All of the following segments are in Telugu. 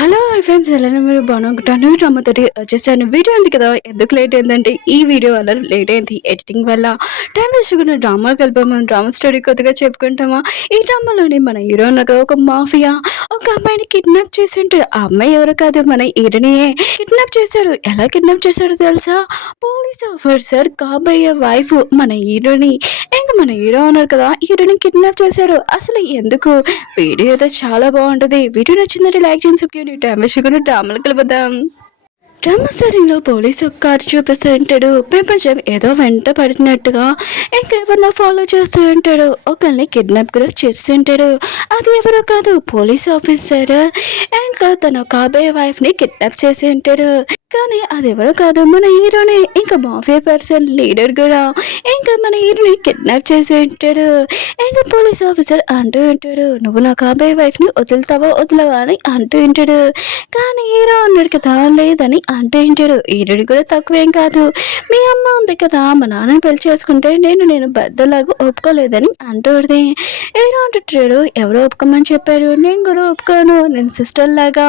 హలో ఫ్రెండ్స్, ఎలా మీరు బాగుంటాను. డ్రామాతోటి వచ్చేసాను. వీడియో ఉంది కదా, ఎందుకు లేట్ అయిందంటే ఈ వీడియో వల్ల లేట్ అయింది. ఎడిటింగ్ వల్ల టైం వేసుకున్న డ్రామా కలిపాము. డ్రామా స్టోరీ కొద్దిగా చెప్పుకుంటామా. ఈ డ్రామాలోని మన హీరో అనగా ఒక మాఫియా ఒక అమ్మాయిని కిడ్నాప్ చేసి ఉంటాడు. ఆ అమ్మాయి ఎవరు కాదు, మన హీరోనియే కిడ్నాప్ చేశారు. ఎలా కిడ్నాప్ చేశారో తెలుసా? పోలీస్ ఆఫీసర్ కాబోయే వైఫ్ మన హీరోని, ఇంకా మన హీరో ఉన్నారు కదా, హీరోని కిడ్నాప్ చేశారు. అసలు ఎందుకు? వీడియో అయితే చాలా బాగుంటది. వీడియో నచ్చిందంటే లైక్ చేసి డ్రామాలు కలుపుదాం. డ్రామా స్టార్టింగ్లో పోలీసు ఒక కారు చూపిస్తూ ఉంటాడు. ప్రపంచం ఏదో వెంట పడినట్టుగా ఇంకెవరినో ఫాలో చేస్తూ ఉంటాడు. ఒకరిని కిడ్నాప్ కూడా చేసి ఉంటాడు. అది ఎవరో కాదు, పోలీస్ ఆఫీసర్. ఇంకా తన కాబోయే వైఫ్ని కిడ్నాప్ చేసి ఉంటాడు. కానీ అది ఎవరో కాదు, మన హీరోని. ఇంకా మాఫియా పర్సన్ లీడర్ కూడా ఇంకా మన హీరోని కిడ్నాప్ చేసి ఉంటాడు. ఇంకా పోలీస్ ఆఫీసర్ అంటూ ఉంటాడు, నువ్వు నా కాబోయే వైఫ్ని వదలవా అని అంటూ ఉంటాడు. కానీ హీరో అన్నాడు కదా, లేదని అంటూ ఉంటాడు. హీరోని కూడా తక్కువేం కాదు. మీ అమ్మ ఉంది కదా, మా నాన్నని పెళ్లి చేసుకుంటే నేను బద్దలాగా ఒప్పుకోలేదని అంటుంది. హీరో అంటుంటాడు, ఎవరో ఒప్పుకోమని చెప్పారు, నేను కూడా ఒప్పుకోను, నేను సిస్టర్ లాగా.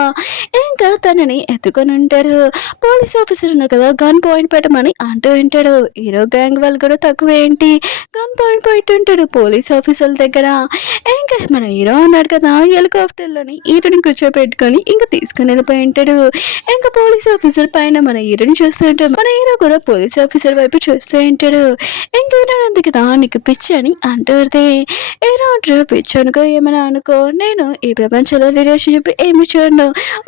ఇంకా తనని ఎత్తుకొని ఉంటాడు. పోలీస్ ఆఫీసర్ ఉన్నారు కదా, గన్ పాయింట్ పెట్టమని అంటూ ఉంటాడు. హీరో గ్యాంగ్ వాళ్ళు కూడా తక్కువ ఏంటి, గన్ పాయింట్ పెట్టుంటాడు పోలీస్ ఆఫీసర్ దగ్గర. ఇంకా మన హీరో ఉన్నాడు కదా, హెలికాప్టర్లోని హీరోని కూర్చోపెట్టుకొని ఇంకా తీసుకుని వెళ్ళిపోయి ఉంటాడు. ఇంకా పోలీస్ ఆఫీసర్ పైన మన హీరోని చూస్తూ ఉంటాడు. మన హీరో కూడా పోలీస్ ఆఫీసర్ వైపు చూస్తూ ఉంటాడు. ఇంకా హీరో ఉంది కదా, నీకు పిచ్చి అని అంటుంది. హీరో అంటారు, పిచ్చి అనుకో ఏమైనా అనుకో, నేను ఈ ప్రపంచంలో రిలేషన్షిప్ ఏమి చూడను,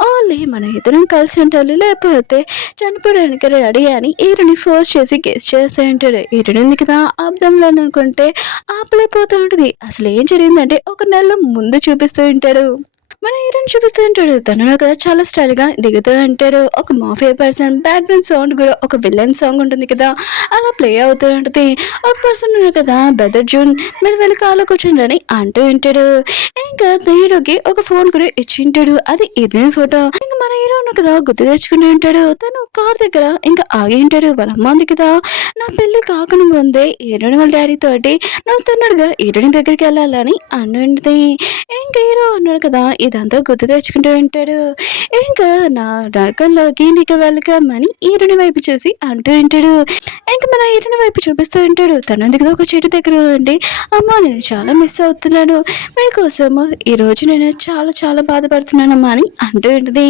ఓన్లీ మన ఇద్దరం కలిసి ఉంటారు, లేకపోతే చనిపోవడానికి రెడీ అని హీరోని ఫోర్స్ చేసి గెస్ట్ చేస్తూ ఉంటాడు. హీరోని ఉంది కదా, అబ్దంలో అనుకుంటే ఆపలేకపోతూ ఉంటుంది. అసలు ఏం జరిగిందంటే ఒక నెల ముందు చూపిస్తూ ఉంటాడు. మన హీరోని చూపిస్తూ ఉంటాడు. తను కదా చాలా స్టైల్గా దిగుతూ ఉంటాడు. ఒక మాఫియా పర్సన్ బ్యాక్గ్రౌండ్ సౌండ్ కూడా ఒక విలన్ సాంగ్ ఉంటుంది కదా, అలా ప్లే అవుతూ ఉంటుంది. ఒక పర్సన్ ఉన్నారు కదా, బెదర్ జూన్, మీరు వెళ్ళి కాలో కూర్చుండని అంటూ ఉంటాడు. ఇంకా హీరోకి ఒక ఫోన్ కూడా ఇచ్చింటాడు. అది హీరోయిన్ ఫోటో. ఇంకా మన హీరో ఉన్నారు కదా, గుర్తు తెచ్చుకుని ఉంటాడు. తను కార్ దగ్గర ఇంకా ఆగి ఉంటాడు. వాళ్ళ అమ్మ ఉంది కదా, నా పెళ్లి కాకుండా ముందే హీరోని వాళ్ళ డాడీ తోటి నువ్వు తన్నాడుగా హీరోని దగ్గరికి వెళ్ళాలని అన్నది. ఇంకా హీరో అన్నాడు కదా, ఇదంతా గుర్తు తెచ్చుకుంటూ ఉంటాడు. ఇంకా నా నరకంలోకి నీకు వెల్కమ్ అని హీరోని వైపు చూసి అంటూ ఉంటాడు. ఇంకా మన హీరోని వైపు చూపిస్తూ ఉంటాడు. తన దగ్గర ఒక చెట్టు దగ్గర ఉండి, అమ్మ నేను చాలా మిస్ అవుతున్నాను, మీకోసము ఈరోజు నేను చాలా చాలా బాధపడుతున్నానమ్మా అని అంటూ ఉంటుంది.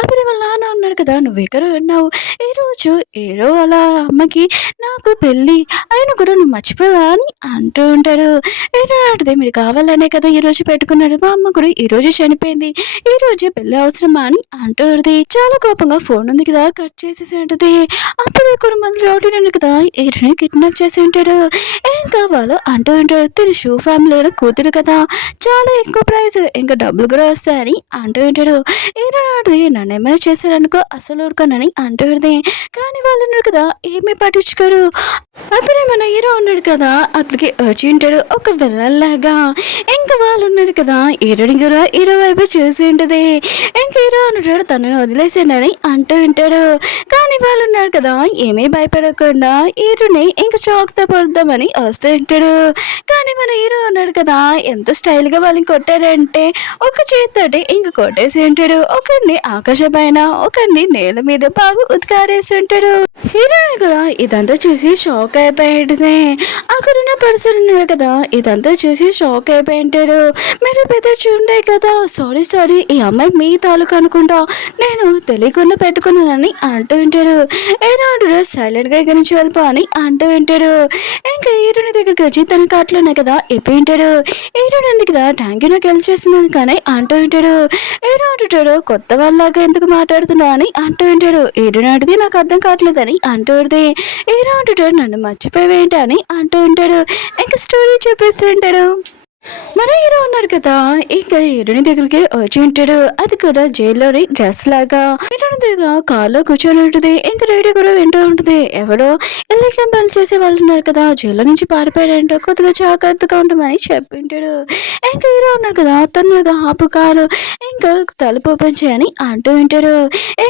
అప్పుడు వాళ్ళ నాన్న అన్నాడు కదా, నువ్వు ఎక్కడ ఉన్నావు ఈరోజు, ఏరో వాళ్ళ అమ్మకి నాకు పెళ్ళి అయినా కూడా నువ్వు మర్చిపోవా అని అంటూ ఉంటాడు. ఏంటంటే మీరు కావాలనే కదా ఈరోజు పెట్టుకున్నాడు, మా అమ్మ కూడా ఈరోజు చనిపోయింది, ఈ రోజే పెళ్ళి అవసరమా అని అంటుంది. చాలా కోపంగా ఫోన్ ఉంది కదా కట్ చేసేసి ఉంటుంది. అప్పుడు కొన్ని మంది రౌడీని కదా హీరోని కిడ్నాప్ చేసి ఉంటాడు. ఇంకా వాళ్ళు అంటూ ఉంటాడు, తిని షూ ఫ్యామిలీ కూతురు కదా, చాలా ఎక్కువ ప్రైస్, ఇంకా డబ్బులు కూడా వస్తాయని అంటూ ఉంటాడు. హీరో అంటుంది, నన్ను ఏమైనా చేశారనుకో అసలు ఊరుకోనని అంటూ ఉంటుంది. కానీ వాళ్ళు ఉన్నారు కదా, ఏమీ పట్టించుకోరు. అప్పుడే మన హీరో ఉన్నాడు కదా, అక్కడికి వచ్చి ఉంటాడు ఒక వెళ్ళలాగా. ఇంకా వాళ్ళు ఉన్నాడు కదా, హీరోని కూడా హీరో వైపు చూసి ఉంటుంది. ఇంకా హీరో అంటాడు, తనను వదిలేసానని అంటూ ఉంటాడు. కానీ వాళ్ళు ఉన్నాడు కదా, ఏమీ భయపడకుండా హీరోని ఇంకా చాక్తో పడదామని వస్తూ ఉంటాడు. కానీ మన హీరో ఉన్నాడు కదా, ఎంత స్టైల్గా వాళ్ళని కొట్టారంటే ఒక చేతితోటి ఇంక కొట్టేసి ఉంటాడు. ఒకరిని ఆకాశ పైన, ఒకరిని నేల మీద బాగా ఉతికారేసి ఉంటాడు. హీరోని కూడా ఇదంతా చూసి షాక్ అయిపోయింది. అక్కడున్న పర్సన్ ఉన్నాడు కదా, ఇదంతా చూసి షాక్ అయిపోయి ఉంటాడు. మీరు పెద్ద చూడే కదా, సారీ ఈ అమ్మాయి మీ తాలూకు అనుకుంటా, నేను తెలియకుండా పెట్టుకున్నానని అంటూ ఉంటాడు. ఏదో అంటాడు, సైలెంట్గా ఇక్కడి నుంచి వెళ్ళిపో అని అంటూ ఉంటాడు. ఇంకా హీరోని దగ్గరికి వచ్చి తన కార్ట్లో ఉన్నాయి కదా ఎప్పి ఉంటాడు. హీరోని ఉంది కదా, థ్యాంక్ యూ నాకు హెల్ప్ చేసింది కానీ అంటూ ఉంటాడు. హీరో అంటుంటాడు, కొత్త వాళ్ళలాగా ఎందుకు మాట్లాడుతున్నావు అని అంటూ ఉంటాడు. హీరోని అడిగితే నాకు అర్థం కావట్లేదని అంటూ ఉంటుంది. హీరో అంటుంటాడు, నన్ను మర్చిపోయేంటి అని అంటూ ఉంటాడు. ఇంకా స్టోరీ చూపిస్తూ ఉంటాడు. మన హీరో ఉన్నాడు కదా, ఇంకా హీరోని దగ్గరికి వచ్చి ఉంటాడు. అది కూడా జైల్లోని డ్రెస్ లాగా. హీరోని దగ్గర కార్లో కూర్చొని ఉంటుంది. ఇంకా రేడియో కూడా వింటూ ఉంటుంది. ఎవరో ఎల్లికం పనులు చేసే వాళ్ళు ఉన్నారు కదా, జైల్లో నుంచి పారిపోయాడంటో, కొద్దిగా జాగ్రత్తగా ఉంటామని చెప్పింటాడు. ఇంకా హీరో ఉన్నాడు కదా, తొందరగా ఆపు కారు, ఇంకా తలుపు ఓపెన్ చేయని అంటూ ఉంటాడు.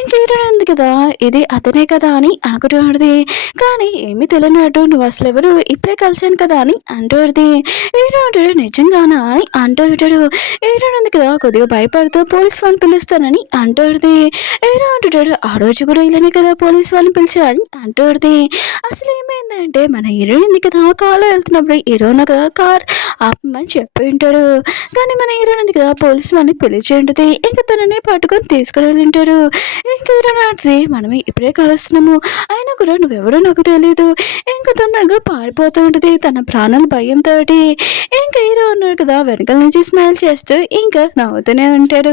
ఇంకా హీరోని ఉంది కదా, ఇది అతనే కదా అని అనుకుంటూ ఉంటుంది. కానీ ఏమీ తెలియనట్టు, నువ్వు అసలు ఎవరు, ఇప్పుడే కలిసాను కదా అని అంటూ ఉంటుంది. హీరో అంటాడు, నిజం నిజంగానా అని అంటూ ఉంటాడు. ఏడాడుంది కదా కొద్దిగా భయపడుతూ పోలీస్ వాళ్ళని పిలుస్తానని అంటూడిది. ఏరా అంటుంటాడు, ఆ రోజు కూడా ఇలానే కదా పోలీస్ వాళ్ళని పిలిచాడని అంటూడిది. అసలు ఏమైందంటే మన హీరోయిన్ ఉంది కదా కారులో వెళ్తున్నప్పుడు హీరోయిన్ కదా కార్ ఆపమని చెప్పి ఉంటాడు. కానీ మన హీరోయిన్ ఉంది కదా పోలీస్ వాళ్ళని పిలిచి ఉంటుంది. ఇంకా తననే పట్టుకొని తీసుకుని ఉంటాడు. ఇంకా హీరోయిన్ అంటుంది, మనమే ఇప్పుడే కలుస్తున్నాము, అయినా కూడా నువ్వెవరో నాకు తెలియదు. ఇంకా తొందరగా పారిపోతూ ఉంటుంది తన ప్రాణాల భయంతో. ఇంకా హీరో ఉన్నాడు కదా వెనకాల నుంచి స్మైల్ చేస్తూ ఇంకా నవ్వుతూనే ఉంటాడు.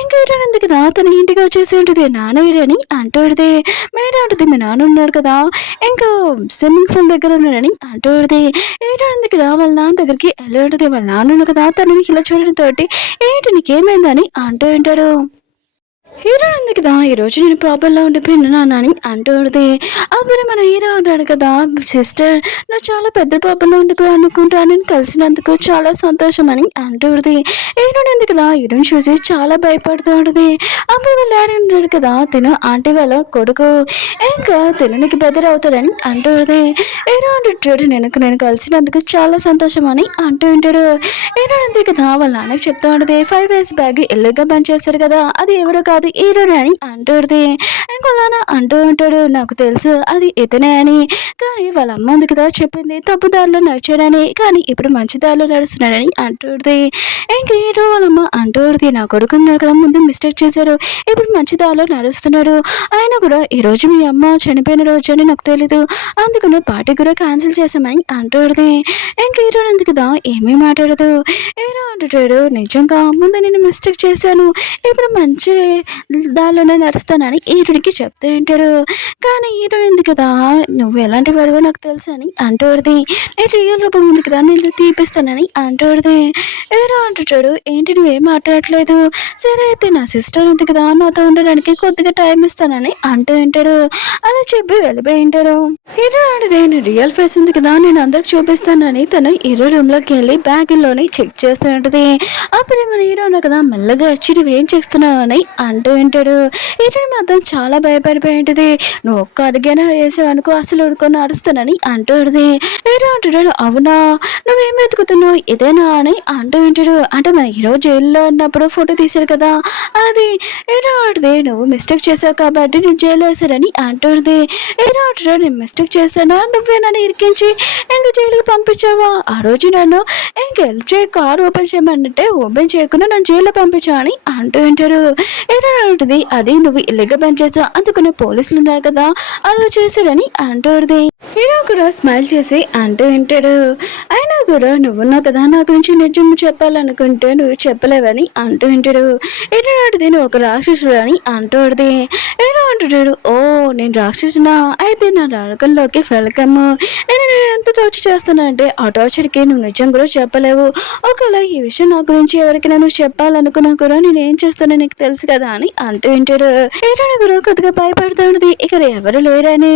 ఇంకా హీరోయిన్ ఉంది కదా తన ఇంటికి వచ్చేసి ఉంటుంది. నాన్న అని అంటూడిది. మేడం ఉంటుంది, మీ నాన్న ఉన్నాడు కదా ఇంకా స్విమ్మింగ్ పూల్ దగ్గర ఉన్నాడని అంటూడిది. ఏంటో ఉంది కదా వాళ్ళ నాన్న దగ్గరికి వెళ్ళి ఉంటుంది. వాళ్ళ నాన్న ఉన్నాడు కదా తనని ఇలా చూడడంతో ఏంటి నీకేమైందని అంటూ ఉంటాడు. హీరో ఉంది కదా ఈరోజు నేను ప్రాబ్లంలో ఉండిపోయినా నాన్న అని అంటూ ఉంటుంది. అప్పుడు మన హీరో ఉంటాడు కదా, సిస్టర్ నువ్వు చాలా పెద్ద ప్రాబ్లంలో ఉండిపోయావు అనుకుంటా, నేను కలిసినందుకు చాలా సంతోషం అని అంటూ ఉంటుంది. హీరో ఉంది కదా హీరోని చూసి చాలా భయపడుతూ ఉంటుంది. అప్పుడు వాళ్ళ డాడీ ఉంటాడు కదా తిను ఆంటీ వాళ్ళ కొడుకు, ఇంకా తిననికి బెదర్ అవుతాడని అంటూ ఉంటుంది. హీరో అంటుంటాడు నేను కలిసినందుకు చాలా సంతోషం అని అంటూ ఉంటాడు. హీరో ఉంది కదా వాళ్ళ నాన్నకి చెప్తూ ఉంటుంది, 5 years బ్యాగ్ ఇల్లుగా బంద్ చేశారు కదా అది ఎవరో కాదు హీరోనే అని అంటూడిది. ఇంకోలానా అంటూ ఉంటాడు, నాకు తెలుసు అది ఇతనే అని, కానీ వాళ్ళ అమ్మ ఉంది కదా చెప్పింది తప్పు దారిలో నడిచాడని, కానీ ఇప్పుడు మంచి దారిలో నడుస్తున్నాడని అంటూడిది. ఇంక హీరో వాళ్ళమ్మ అంటూడిది, నా కొడుకున్నాడు కదా ముందు మిస్టేక్ చేశారు, ఇప్పుడు మంచి దారిలో నడుస్తున్నాడు, ఆయన కూడా ఈరోజు మీ అమ్మ చనిపోయిన రోజు అని నాకు తెలీదు, అందుకని పార్టీ కూడా క్యాన్సిల్ చేశామని అంటూడిది. ఇంక హీరో ఉంది కదా ఏమీ మాట్లాడదు. హీరో అంటుంటాడు, నిజంగా ముందు నేను మిస్టేక్ చేశాను, ఇప్పుడు మంచి దారిలోనే నడుస్తానని హీరుడికి చెప్తూ ఉంటాడు. కానీ హీరుడు ఉంది కదా నువ్వు ఎలాంటి వాడివో నాకు తెలుసు అని అంటూడిది. నేను రియల్ రూపం ఉంది కదా నేను తీపిస్తానని అంటూడిది. హీరో అంటుంటాడు, ఏంటి నువ్వేం మాట్లాడట్లేదు, సరే అయితే నా సిస్టర్ ఉంది కదా నాతో ఉండడానికి కొద్దిగా టైం ఇస్తానని అంటూ ఉంటాడు. అలా చెప్పి వెళ్ళిపోయి ఉంటాడు. హీరో అంటే నేను రియల్ ఫేస్ ఉంది కదా నేను అందరికి చూపిస్తానని తను హీరో రూమ్లోకి వెళ్ళి బ్యాగ్లోని చెక్ చేస్తూ ఉంటుంది. అప్పుడు మన హీరో ఉన్నా కదా మెల్లగా వచ్చి నువ్వేం చేస్తున్నావు అని అంటూ ఉంటాడు. హీరోని మాత్రం చాలా భయపడిపోయి ఉంటుంది. నువ్వు ఒక్క అడిగైనా వేసావనుకో అసలు ఉడుకొని అడుస్తానని అంటూ ఉంటుంది. హీరో అంటున్నాడు, అవునా నువ్వేం వెతుకుతున్నావు ఇదేనా అని అంటూ ఉంటాడు. అంటే మన హీరో జైల్లో ఉన్నప్పుడు ఫోటో తీశాడు కదా అది. హీరో అంటుంది, నువ్వు మిస్టేక్ చేసావు కాబట్టి నేను జైలు వేసాడని అంటుంది. హీరో అంటున్నాడు, నేను మిస్టేక్ చేశానా, నువ్వే నన్ను ఇరికించి ఇంక జైలుకి పంపించావా, ఆ రోజు నన్ను ఇంక హెల్ప్ చేయ కారు ఓపెన్ చేయమంటే ఓపెన్ చేయకుండా నన్ను జైల్లో పంపించా అని అంటూ ఉంటాడు. హీరో అంటుంది, అది నువ్వు ఇల్లుగా బంద్ చేసావు అందుకని పోలీసులు ఉన్నారు కదా అలా చేశారని అంటుంది. హీరో కూడా స్మైల్ చేసి అంటూ ఉంటాడు, అయినా కూడా నువ్వున్నావు కదా నా గురించి నిజం చెప్పాలనుకుంటే నువ్వు చెప్పలేవని అంటూ ఉంటాడు. హీరో అంటుంది, నువ్వు ఒక రాక్షసుడు అని అంటుంది. హీరో అంటుంటాడు, ఓ నేను రాక్షసునా, అయితే నా నరకంలోకి వెల్కమ్, నేను ఎంత టార్చర్ చేస్తానంటే ఆ టార్చర్కి నువ్వు నిజం కూడా చెప్పలేవు, ఒకవేళ ఈ విషయం నా గురించి ఎవరికైనా నువ్వు చెప్పాలనుకున్నా కూడా నేను ఏం చేస్తానో నీకు తెలుసు కదా అని అంటూ ఉంటాడు. హీరోని కూడా కొద్దిగా భయపడుతూ ఉంటుంది, ఇక్కడ ఎవరు లేరని.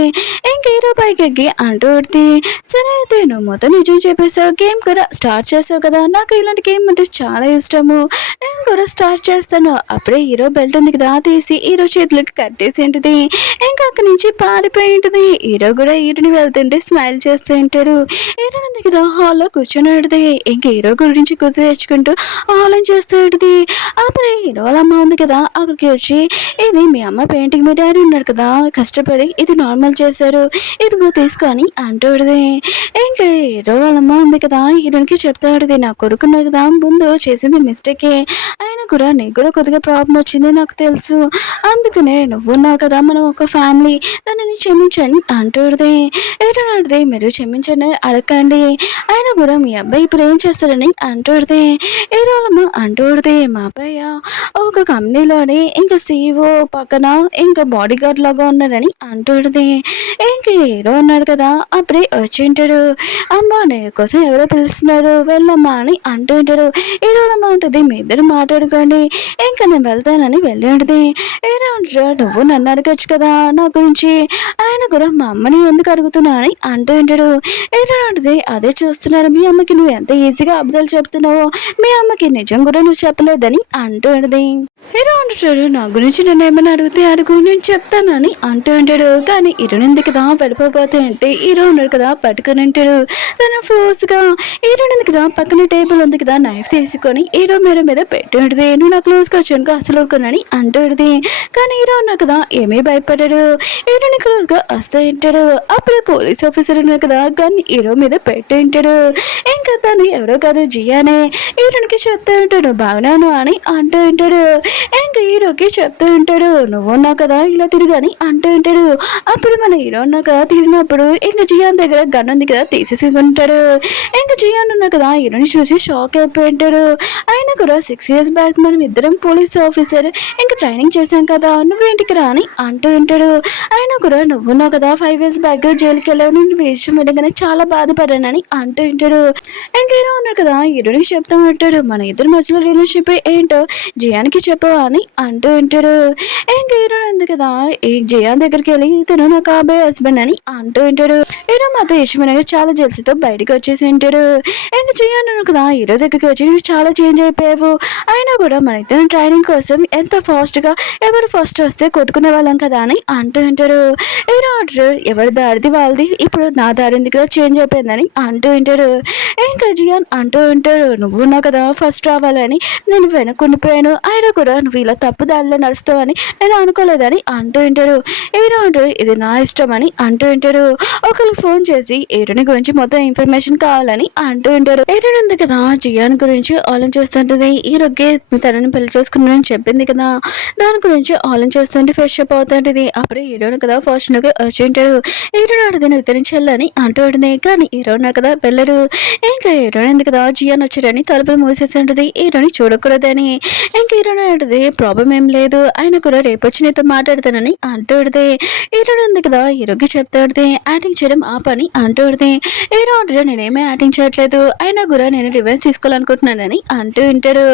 ఇంక హీరో పైకి అంటూ ఉంటుంది, సరే అయితే నువ్వు మొత్తం నిజం చెప్పేసావు, గేమ్ కూడా స్టార్ట్ చేసావు కదా, నాకు ఇలాంటి గేమ్ అంటే చాలా ఇష్టము, నేను కూడా స్టార్ట్ చేస్తాను. అప్పుడే హీరో బెల్ట్ ఉంది కదా తీసి హీరో చేతులకి కట్టేసి ఉంటుంది. ఇంకా అక్కడి నుంచి పారిపోయి ఉంటుంది. హీరో కూడా హీరోని వెళ్తుంటే స్మైల్ చేస్తూ ఉంటాడు. హీరో ఉంది కదా హాల్లో కూర్చొని ఉంటుంది. ఇంకా హీరో గురించి గుర్తు తెచ్చుకుంటూ హాలం చేస్తూ ఉంటుంది. అప్పుడు హీరో వాళ్ళ అమ్మ ఉంది కదా అక్కడికి వచ్చి, ఇది మీ అమ్మ పెయింటింగ్ మీ డాడీ ఉన్నాడు కదా కష్టపడి ఇది నార్మల్ చేశారు, ఇదిగో తీసుకొని అంటుంది. ఇంకా హీరో వాళ్ళమ్మ ఉంది కదా హీరోనికి చెప్తాడు, నా కొడుకున్నాడు కదా ముందు చేసింది మిస్టేకే, అయినా కూడా నీకు కూడా కొద్దిగా ప్రాబ్లం వచ్చింది నాకు తెలుసు, అందుకనే నువ్వున్నావు కదా మనం ఒక ఫ్యామిలీ, దానిని క్షమించని అంటుంది. ఏంటంటే మీరు క్షమించండి అడగండి, అయినా కూడా మీ అబ్బాయి ఇప్పుడు ఏం చేస్తాడని అంటుంది. హీరో వాళ్ళమ్మ అంటుంది, మా అబ్బాయి ఒక కంపెనీలోని ఇంకా CEO పక్కన ఇంకా బాడీ గార్డ్ లాగా ఉన్నాడని అంటుంది. ఇంక హీరో ఉన్నాడు కదా అప్పుడే వచ్చి ఉంటాడు, అమ్మ నేను కోసం ఎవరో పిలుస్తున్నారు వెళ్ళమ్మా అని అంటూ ఉంటాడు. హీరోలమ్మ ఉంటుంది, మీ ఇద్దరు మాట్లాడుకోండి ఇంకా నేను వెళ్తానని వెళ్ళి ఉంటుంది. హీరో అంటాడు, నువ్వు నన్ను అడగచ్చు కదా నా గురించి, ఆయన కూడా మా అమ్మని ఎందుకు అడుగుతున్నా అని అంటూ ఉంటాడు. హీరో ఉంటుంది, అదే చూస్తున్నాడు మీ అమ్మకి నువ్వు ఎంత ఈజీగా అబద్ధాలు చెప్తున్నావో, మీ అమ్మకి నిజం కూడా నువ్వు చెప్పలేదని అంటూ ఉంటుంది. హీరో అంటాడు, నా గురించి నన్ను ఏమైనా అడిగితే అడుగు, నేను చెప్తానని అంటూ ఉంటాడు. కానీ హీరోయిన్ కదా వెళ్ళిపోతే అంటే హీరో ఉన్నాడు కదా పట్టుకొని ఉంటాడు. తను ఫోర్స్గా హీరోయిన్ కదా పక్కన టేబుల్ ఉంది కదా నైఫ్ తీసుకొని హీరో మీద పెట్టి ఉంటుంది. నువ్వు నా క్లోజ్గా వచ్చానుకో అసలు ఊరుకోనని అంటూ ఉంటుంది. కానీ హీరో ఉన్నాడు కదా ఏమీ భయపడ్డాడు. హీరోని క్లోజ్గా వస్తూ ఉంటాడు. అప్పుడే పోలీస్ ఆఫీసర్ ఉన్నాడు కదా గన్ హీరో మీద పెట్టి ఉంటాడు. ఇంకా తను ఎవరో కాదు జియానే హీరోనికి చెప్తూ ఉంటాడు బాగున్నాను అని అంటూ ఉంటాడు. ఇంకా హీరోకి చెప్తూ ఉంటాడు, నువ్వు ఉన్నావు కదా ఇలా తిరిగని అంటూ ఉంటాడు. అప్పుడు మన హీరో ఉన్నా కదా తిరిగినప్పుడు ఇంకా జియాన్ దగ్గర గన్ ఉంది కదా తీసేసుకుంటాడు. ఇంకా జియాన్ ఉన్నా కదా హీరోని చూసి షాక్ అయిపోయి ఉంటాడు. ఆయన కూడా 6 years బ్యాక్ మనం ఇద్దరం పోలీస్ ఆఫీసర్ ఇంకా ట్రైనింగ్ చేశాం కదా నువ్వేంటికి రా అని అంటూ ఉంటాడు. ఆయన కూడా నువ్వున్నావు కదా 5 years బ్యాక్ జైలుకి వెళ్ళావు, నేను విషయం వినగానే చాలా బాధపడానని అంటూ ఉంటాడు. ఇంకా హీరో ఉన్నాడు కదా హీరోనికి చెప్తూ ఉంటాడు, మన ఇద్దరి మధ్యలో రిలేషన్షిప్ ఏంటో జియాన్కి చెప్పవా అని అంటూ ఉంటాడు. ఇంకా హీరో ఉంది కదా ఈ జియాన్ దగ్గరికి వెళ్ళి తను నా కాబోయే హస్బెండ్ అని అంటూ ఉంటాడు. హీరో మాతో యశ్వనగా చాలా జెల్సీతో బయటకు వచ్చేసి ఉంటాడు. ఇంకా జియాన్ కదా హీరో దగ్గరికి వచ్చి నువ్వు చాలా చేంజ్ అయిపోయావు, అయినా కూడా మన ఇద్దరు ట్రైనింగ్ కోసం ఎంత ఫాస్ట్గా ఎవరు ఫస్ట్ వస్తే కొట్టుకునే వాళ్ళం కదా అని అంటూ ఉంటాడు. హీరో అంటాడు, ఎవరి దారిది వాళ్ళది, ఇప్పుడు నా దారి ఉంది కదా చేంజ్ అయిపోయిందని అంటూ ఉంటాడు. ఇంకా జియాన్ అంటూ ఉంటాడు, నువ్వు ఉన్నావు కదా ఫస్ట్ రావాలని నేను వెనక్కుండిపోయాను, అయినా కూడా నువ్వు ఇలా తప్పు దారిలో నడుస్తావని నేను అనుకోలేదని అంటూ ఉంటాడు. హీరో అంటాడు, ఇది నా ఇష్టం అని అంటూ ఉంటాడు. ఒకరు ఫోన్ చేసి హీరోని గురించి మొత్తం ఇన్ఫర్మేషన్ కావాలని అంటూ ఉంటాడు. హీరోని ఉంది కదా జియాన్ గురించి ఆలోచిస్తుంటుంది. హీరోకి తనని పెళ్లి చేసుకున్నానని చెప్పింది కదా దాని గురించి ఆలోచిస్తుంటే ఫ్రెష్ అప్ అవుతుంటది. అప్పుడే హీరోని కదా ఫార్చునర్గా వచ్చి ఉంటాడు. హీరోని ఆడది నువ్వు ఇక్కడి నుంచి వెళ్ళని అంటూ ఉంటుంది. కానీ హీరో ఉన్నాడు కదా వెళ్ళడు. ఇంకా హీరోని ఉంది కదా జియాన్ వచ్చాడని తలుపులు మూసేసి ఉంటుంది హీరోని చూడకూడదని. ఇంకా హీరోని అంటది ప్రాబ్లం ఏం లేదు, ఆయన కూడా రేపు వచ్చి నీతో మాట్లాడతానని అంటూడితే హీరోని ఉంది కదా హీరోకి చెప్తాడితే యాక్టింగ్ చేయడం ఆ పని అంటూడితే హీరో అంటాడు, నేనేమీ యాక్టింగ్ చేయట్లేదు, అయినా కూడా నేను రివెంజ్ తీసుకోవాలనుకుంటున్నానని అంటూ ఉంటాడు.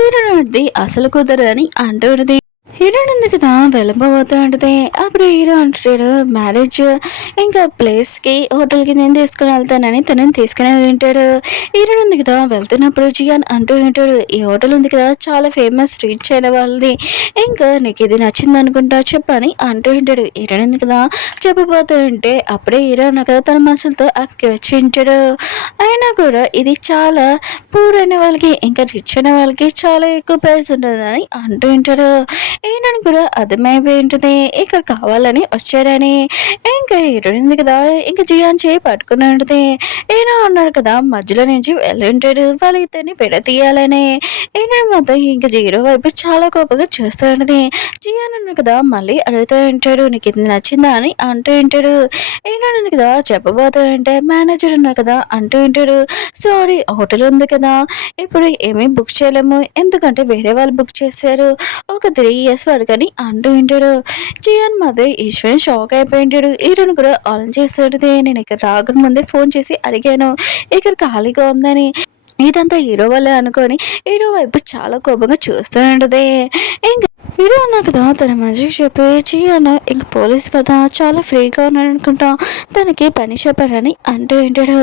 హీరోని అంటది అసలు కుదరదని అంటూడిది. హీరోయిన్ ఉంది కదా వెళ్ళిపోతూ ఉంటుంది. అప్పుడు హీరో అంటాడు మ్యారేజ్ ఇంకా ప్లేస్కి హోటల్కి నేను తీసుకుని వెళ్తానని తనని తీసుకుని ఉంటాడు. హీరోయిన్ ఉంది కదా వెళ్తున్నప్పుడు జియాన్ అంటూ ఉంటాడు, ఈ హోటల్ ఉంది కదా చాలా ఫేమస్ రీచ్ అయిన వాళ్ళది, ఇంకా నీకు ఇది నచ్చింది అనుకుంటా చెప్పని అంటూ ఉంటాడు. హీరోయిన్ ఉంది కదా చెప్పబోతూ ఉంటే అప్పుడే హీరో అన్న కదా తన మనుషులతో అక్కడికి వచ్చి ఉంటాడు. అయినా కూడా ఇది చాలా పూర్ అయిన వాళ్ళకి ఇంకా రిచ్ అయిన వాళ్ళకి చాలా ఎక్కువ ప్రైస్ ఉంటుందని అంటూ ఉంటాడు. ఈయనని కూడా అర్థమైపోయి ఉంటుంది ఇక్కడ కావాలని వచ్చాడని. ఇంకా హీరోయిన్ కదా ఇంకా జియాన్ చేయి పట్టుకుని ఉంటుంది. ఈయన ఉన్నాడు కదా మధ్యలో నుంచి వెళ్ళి ఉంటాడు వాళ్ళ ఇద్దరిని విడతీయాలని. ఈయన మొత్తం ఇంకా జీరో వైపు చాలా కోపంగా చూస్తూ ఉంటుంది. జియాన్ ఉన్నాడు కదా మళ్ళీ అడుగుతూ ఉంటాడు, నీకు ఇది నచ్చిందా అని అంటూ ఉంటాడు. ఈయన కదా చెప్పబోతూ ఉంటే మేనేజర్ ఉన్నాడు కదా అంటూ ఉంటాడు, సారీ హోటల్ ఉంది కదా ఇప్పుడు ఏమీ బుక్ చేయలేము ఎందుకంటే వేరే వాళ్ళు బుక్ చేశారు ఒక 3 years వరకు అని అంటూ ఉంటాడు. జియాన్ మధ్య ఈశ్వర్ షాక్ అయిపోయి ఉంటాడు. హీరోని కూడా ఆన్ చేస్తాడు, నేను ఇక్కడ రాకుండా ముందే ఫోన్ చేసి అడిగాను ఇక్కడ ఖాళీగా ఉందని. ఇదంతా హీరో వల్లే అనుకొని హీరో వైపు చాలా కోపంగా చూస్తూ ఉంటుంది. ఇంకా హీరో అన్నా కదా తన మంచిగా చెప్పి జియాన్ ఇంక పోలీస్ కదా చాలా ఫ్రీగా ఉన్నాడు అనుకుంటా తనకి పని చెప్పారని అంటూ ఉంటాడు.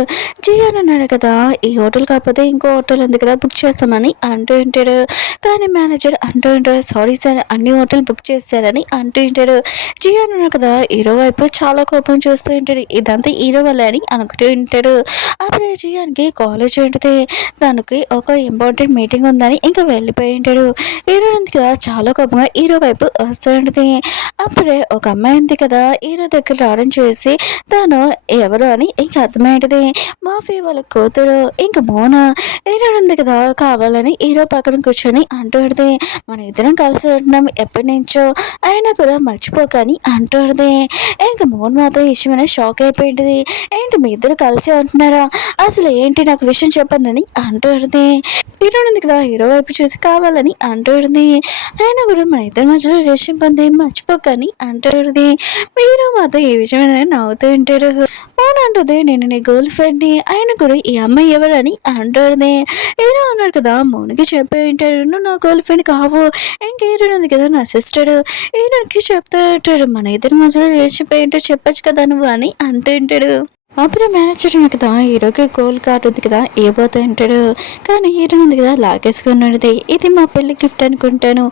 జియాన్ అన్నాడు కదా ఈ హోటల్ కాకపోతే ఇంకో హోటల్ ఉంది కదా బుక్ చేస్తామని అంటూ ఉంటాడు. కానీ మేనేజర్ అంటూ ఉంటాడు, సారీ సార్ అన్ని హోటల్ బుక్ చేశారని అంటూ ఉంటాడు. జియాన్ అన్నాడు కదా హీరో వైపు చాలా కోపం చూస్తూ ఉంటాడు, ఇదంతా హీరో వల్లే అని అనుకుంటూ ఉంటాడు. అప్పుడే జియాన్కి కాలేజ్ ఉంటుంది, దానికి ఒక ఇంపార్టెంట్ మీటింగ్ ఉందని ఇంకా వెళ్ళిపోయి ఉంటాడు. హీరో ఉంది కదా చాలా కోపంగా హీరో వైపు వస్తూ ఉంటుంది. అప్పుడే ఒక అమ్మాయి ఉంది కదా హీరో దగ్గర రావడం చూసి తను ఎవరు అని ఇంకా అర్థమైంటది, మాఫీ వాళ్ళ కూతురు ఇంకా మోనా. హీరో ఉంది కదా కావాలని హీరో పక్కన కూర్చొని అంటుంది, మన ఇద్దరం కలిసి ఉంటున్నాం ఎప్పటి నుంచో అయినా కూడా మర్చిపోకని అంటుంది. ఇంకా మోన్ మాత్రం ఇష్టమైన షాక్ అయిపోయింది, ఏంటి మీ ఇద్దరు కలిసి ఉంటున్నారా అసలు ఏంటి నాకు విషయం చెప్పండి అంటుంది. హీరో ఉంది కదా హీరో వైపు చూసి కావాలని అంటుంది, ఆయన కూడా మన ఇద్దరి మధ్యలో రిలేషన్ పొంది మర్చిపోకని అంటుంది. హీరో మాత్రం ఈ విషయం నవ్వుతూ ఉంటాడు. మోన్ అంటుంది, నేను నీ గర్ల్ ఫ్రెండ్ని, ఆయన కూడా ఈ అమ్మాయి ఎవరని అంటుంది. హీరో అన్నాడు కదా మోన్కి చెప్పి ఉంటాడు, నువ్వు నా గర్ల్ ఫ్రెండ్ కావు, ఇంకా హీరో ఉంది కదా నా సిస్టర్. హీరోకి చెప్తూ ఉంటాడు, మన ఇద్దరి మధ్యలో రిలేషన్ ఏంటో చెప్పచ్చు కదా నువ్వు అని అంటూ ఉంటాడు. అప్పుడు మేనేజర్ ఉంది కదా హీరోకి గోల్డ్ కార్డ్ ఉంది కదా ఇవ్వబోతూ ఉంటాడు. కానీ హీరో ఉంది కదా లాగేసుకున్నది, ఇది మా పెళ్లి గిఫ్ట్ అనుకుంటాను,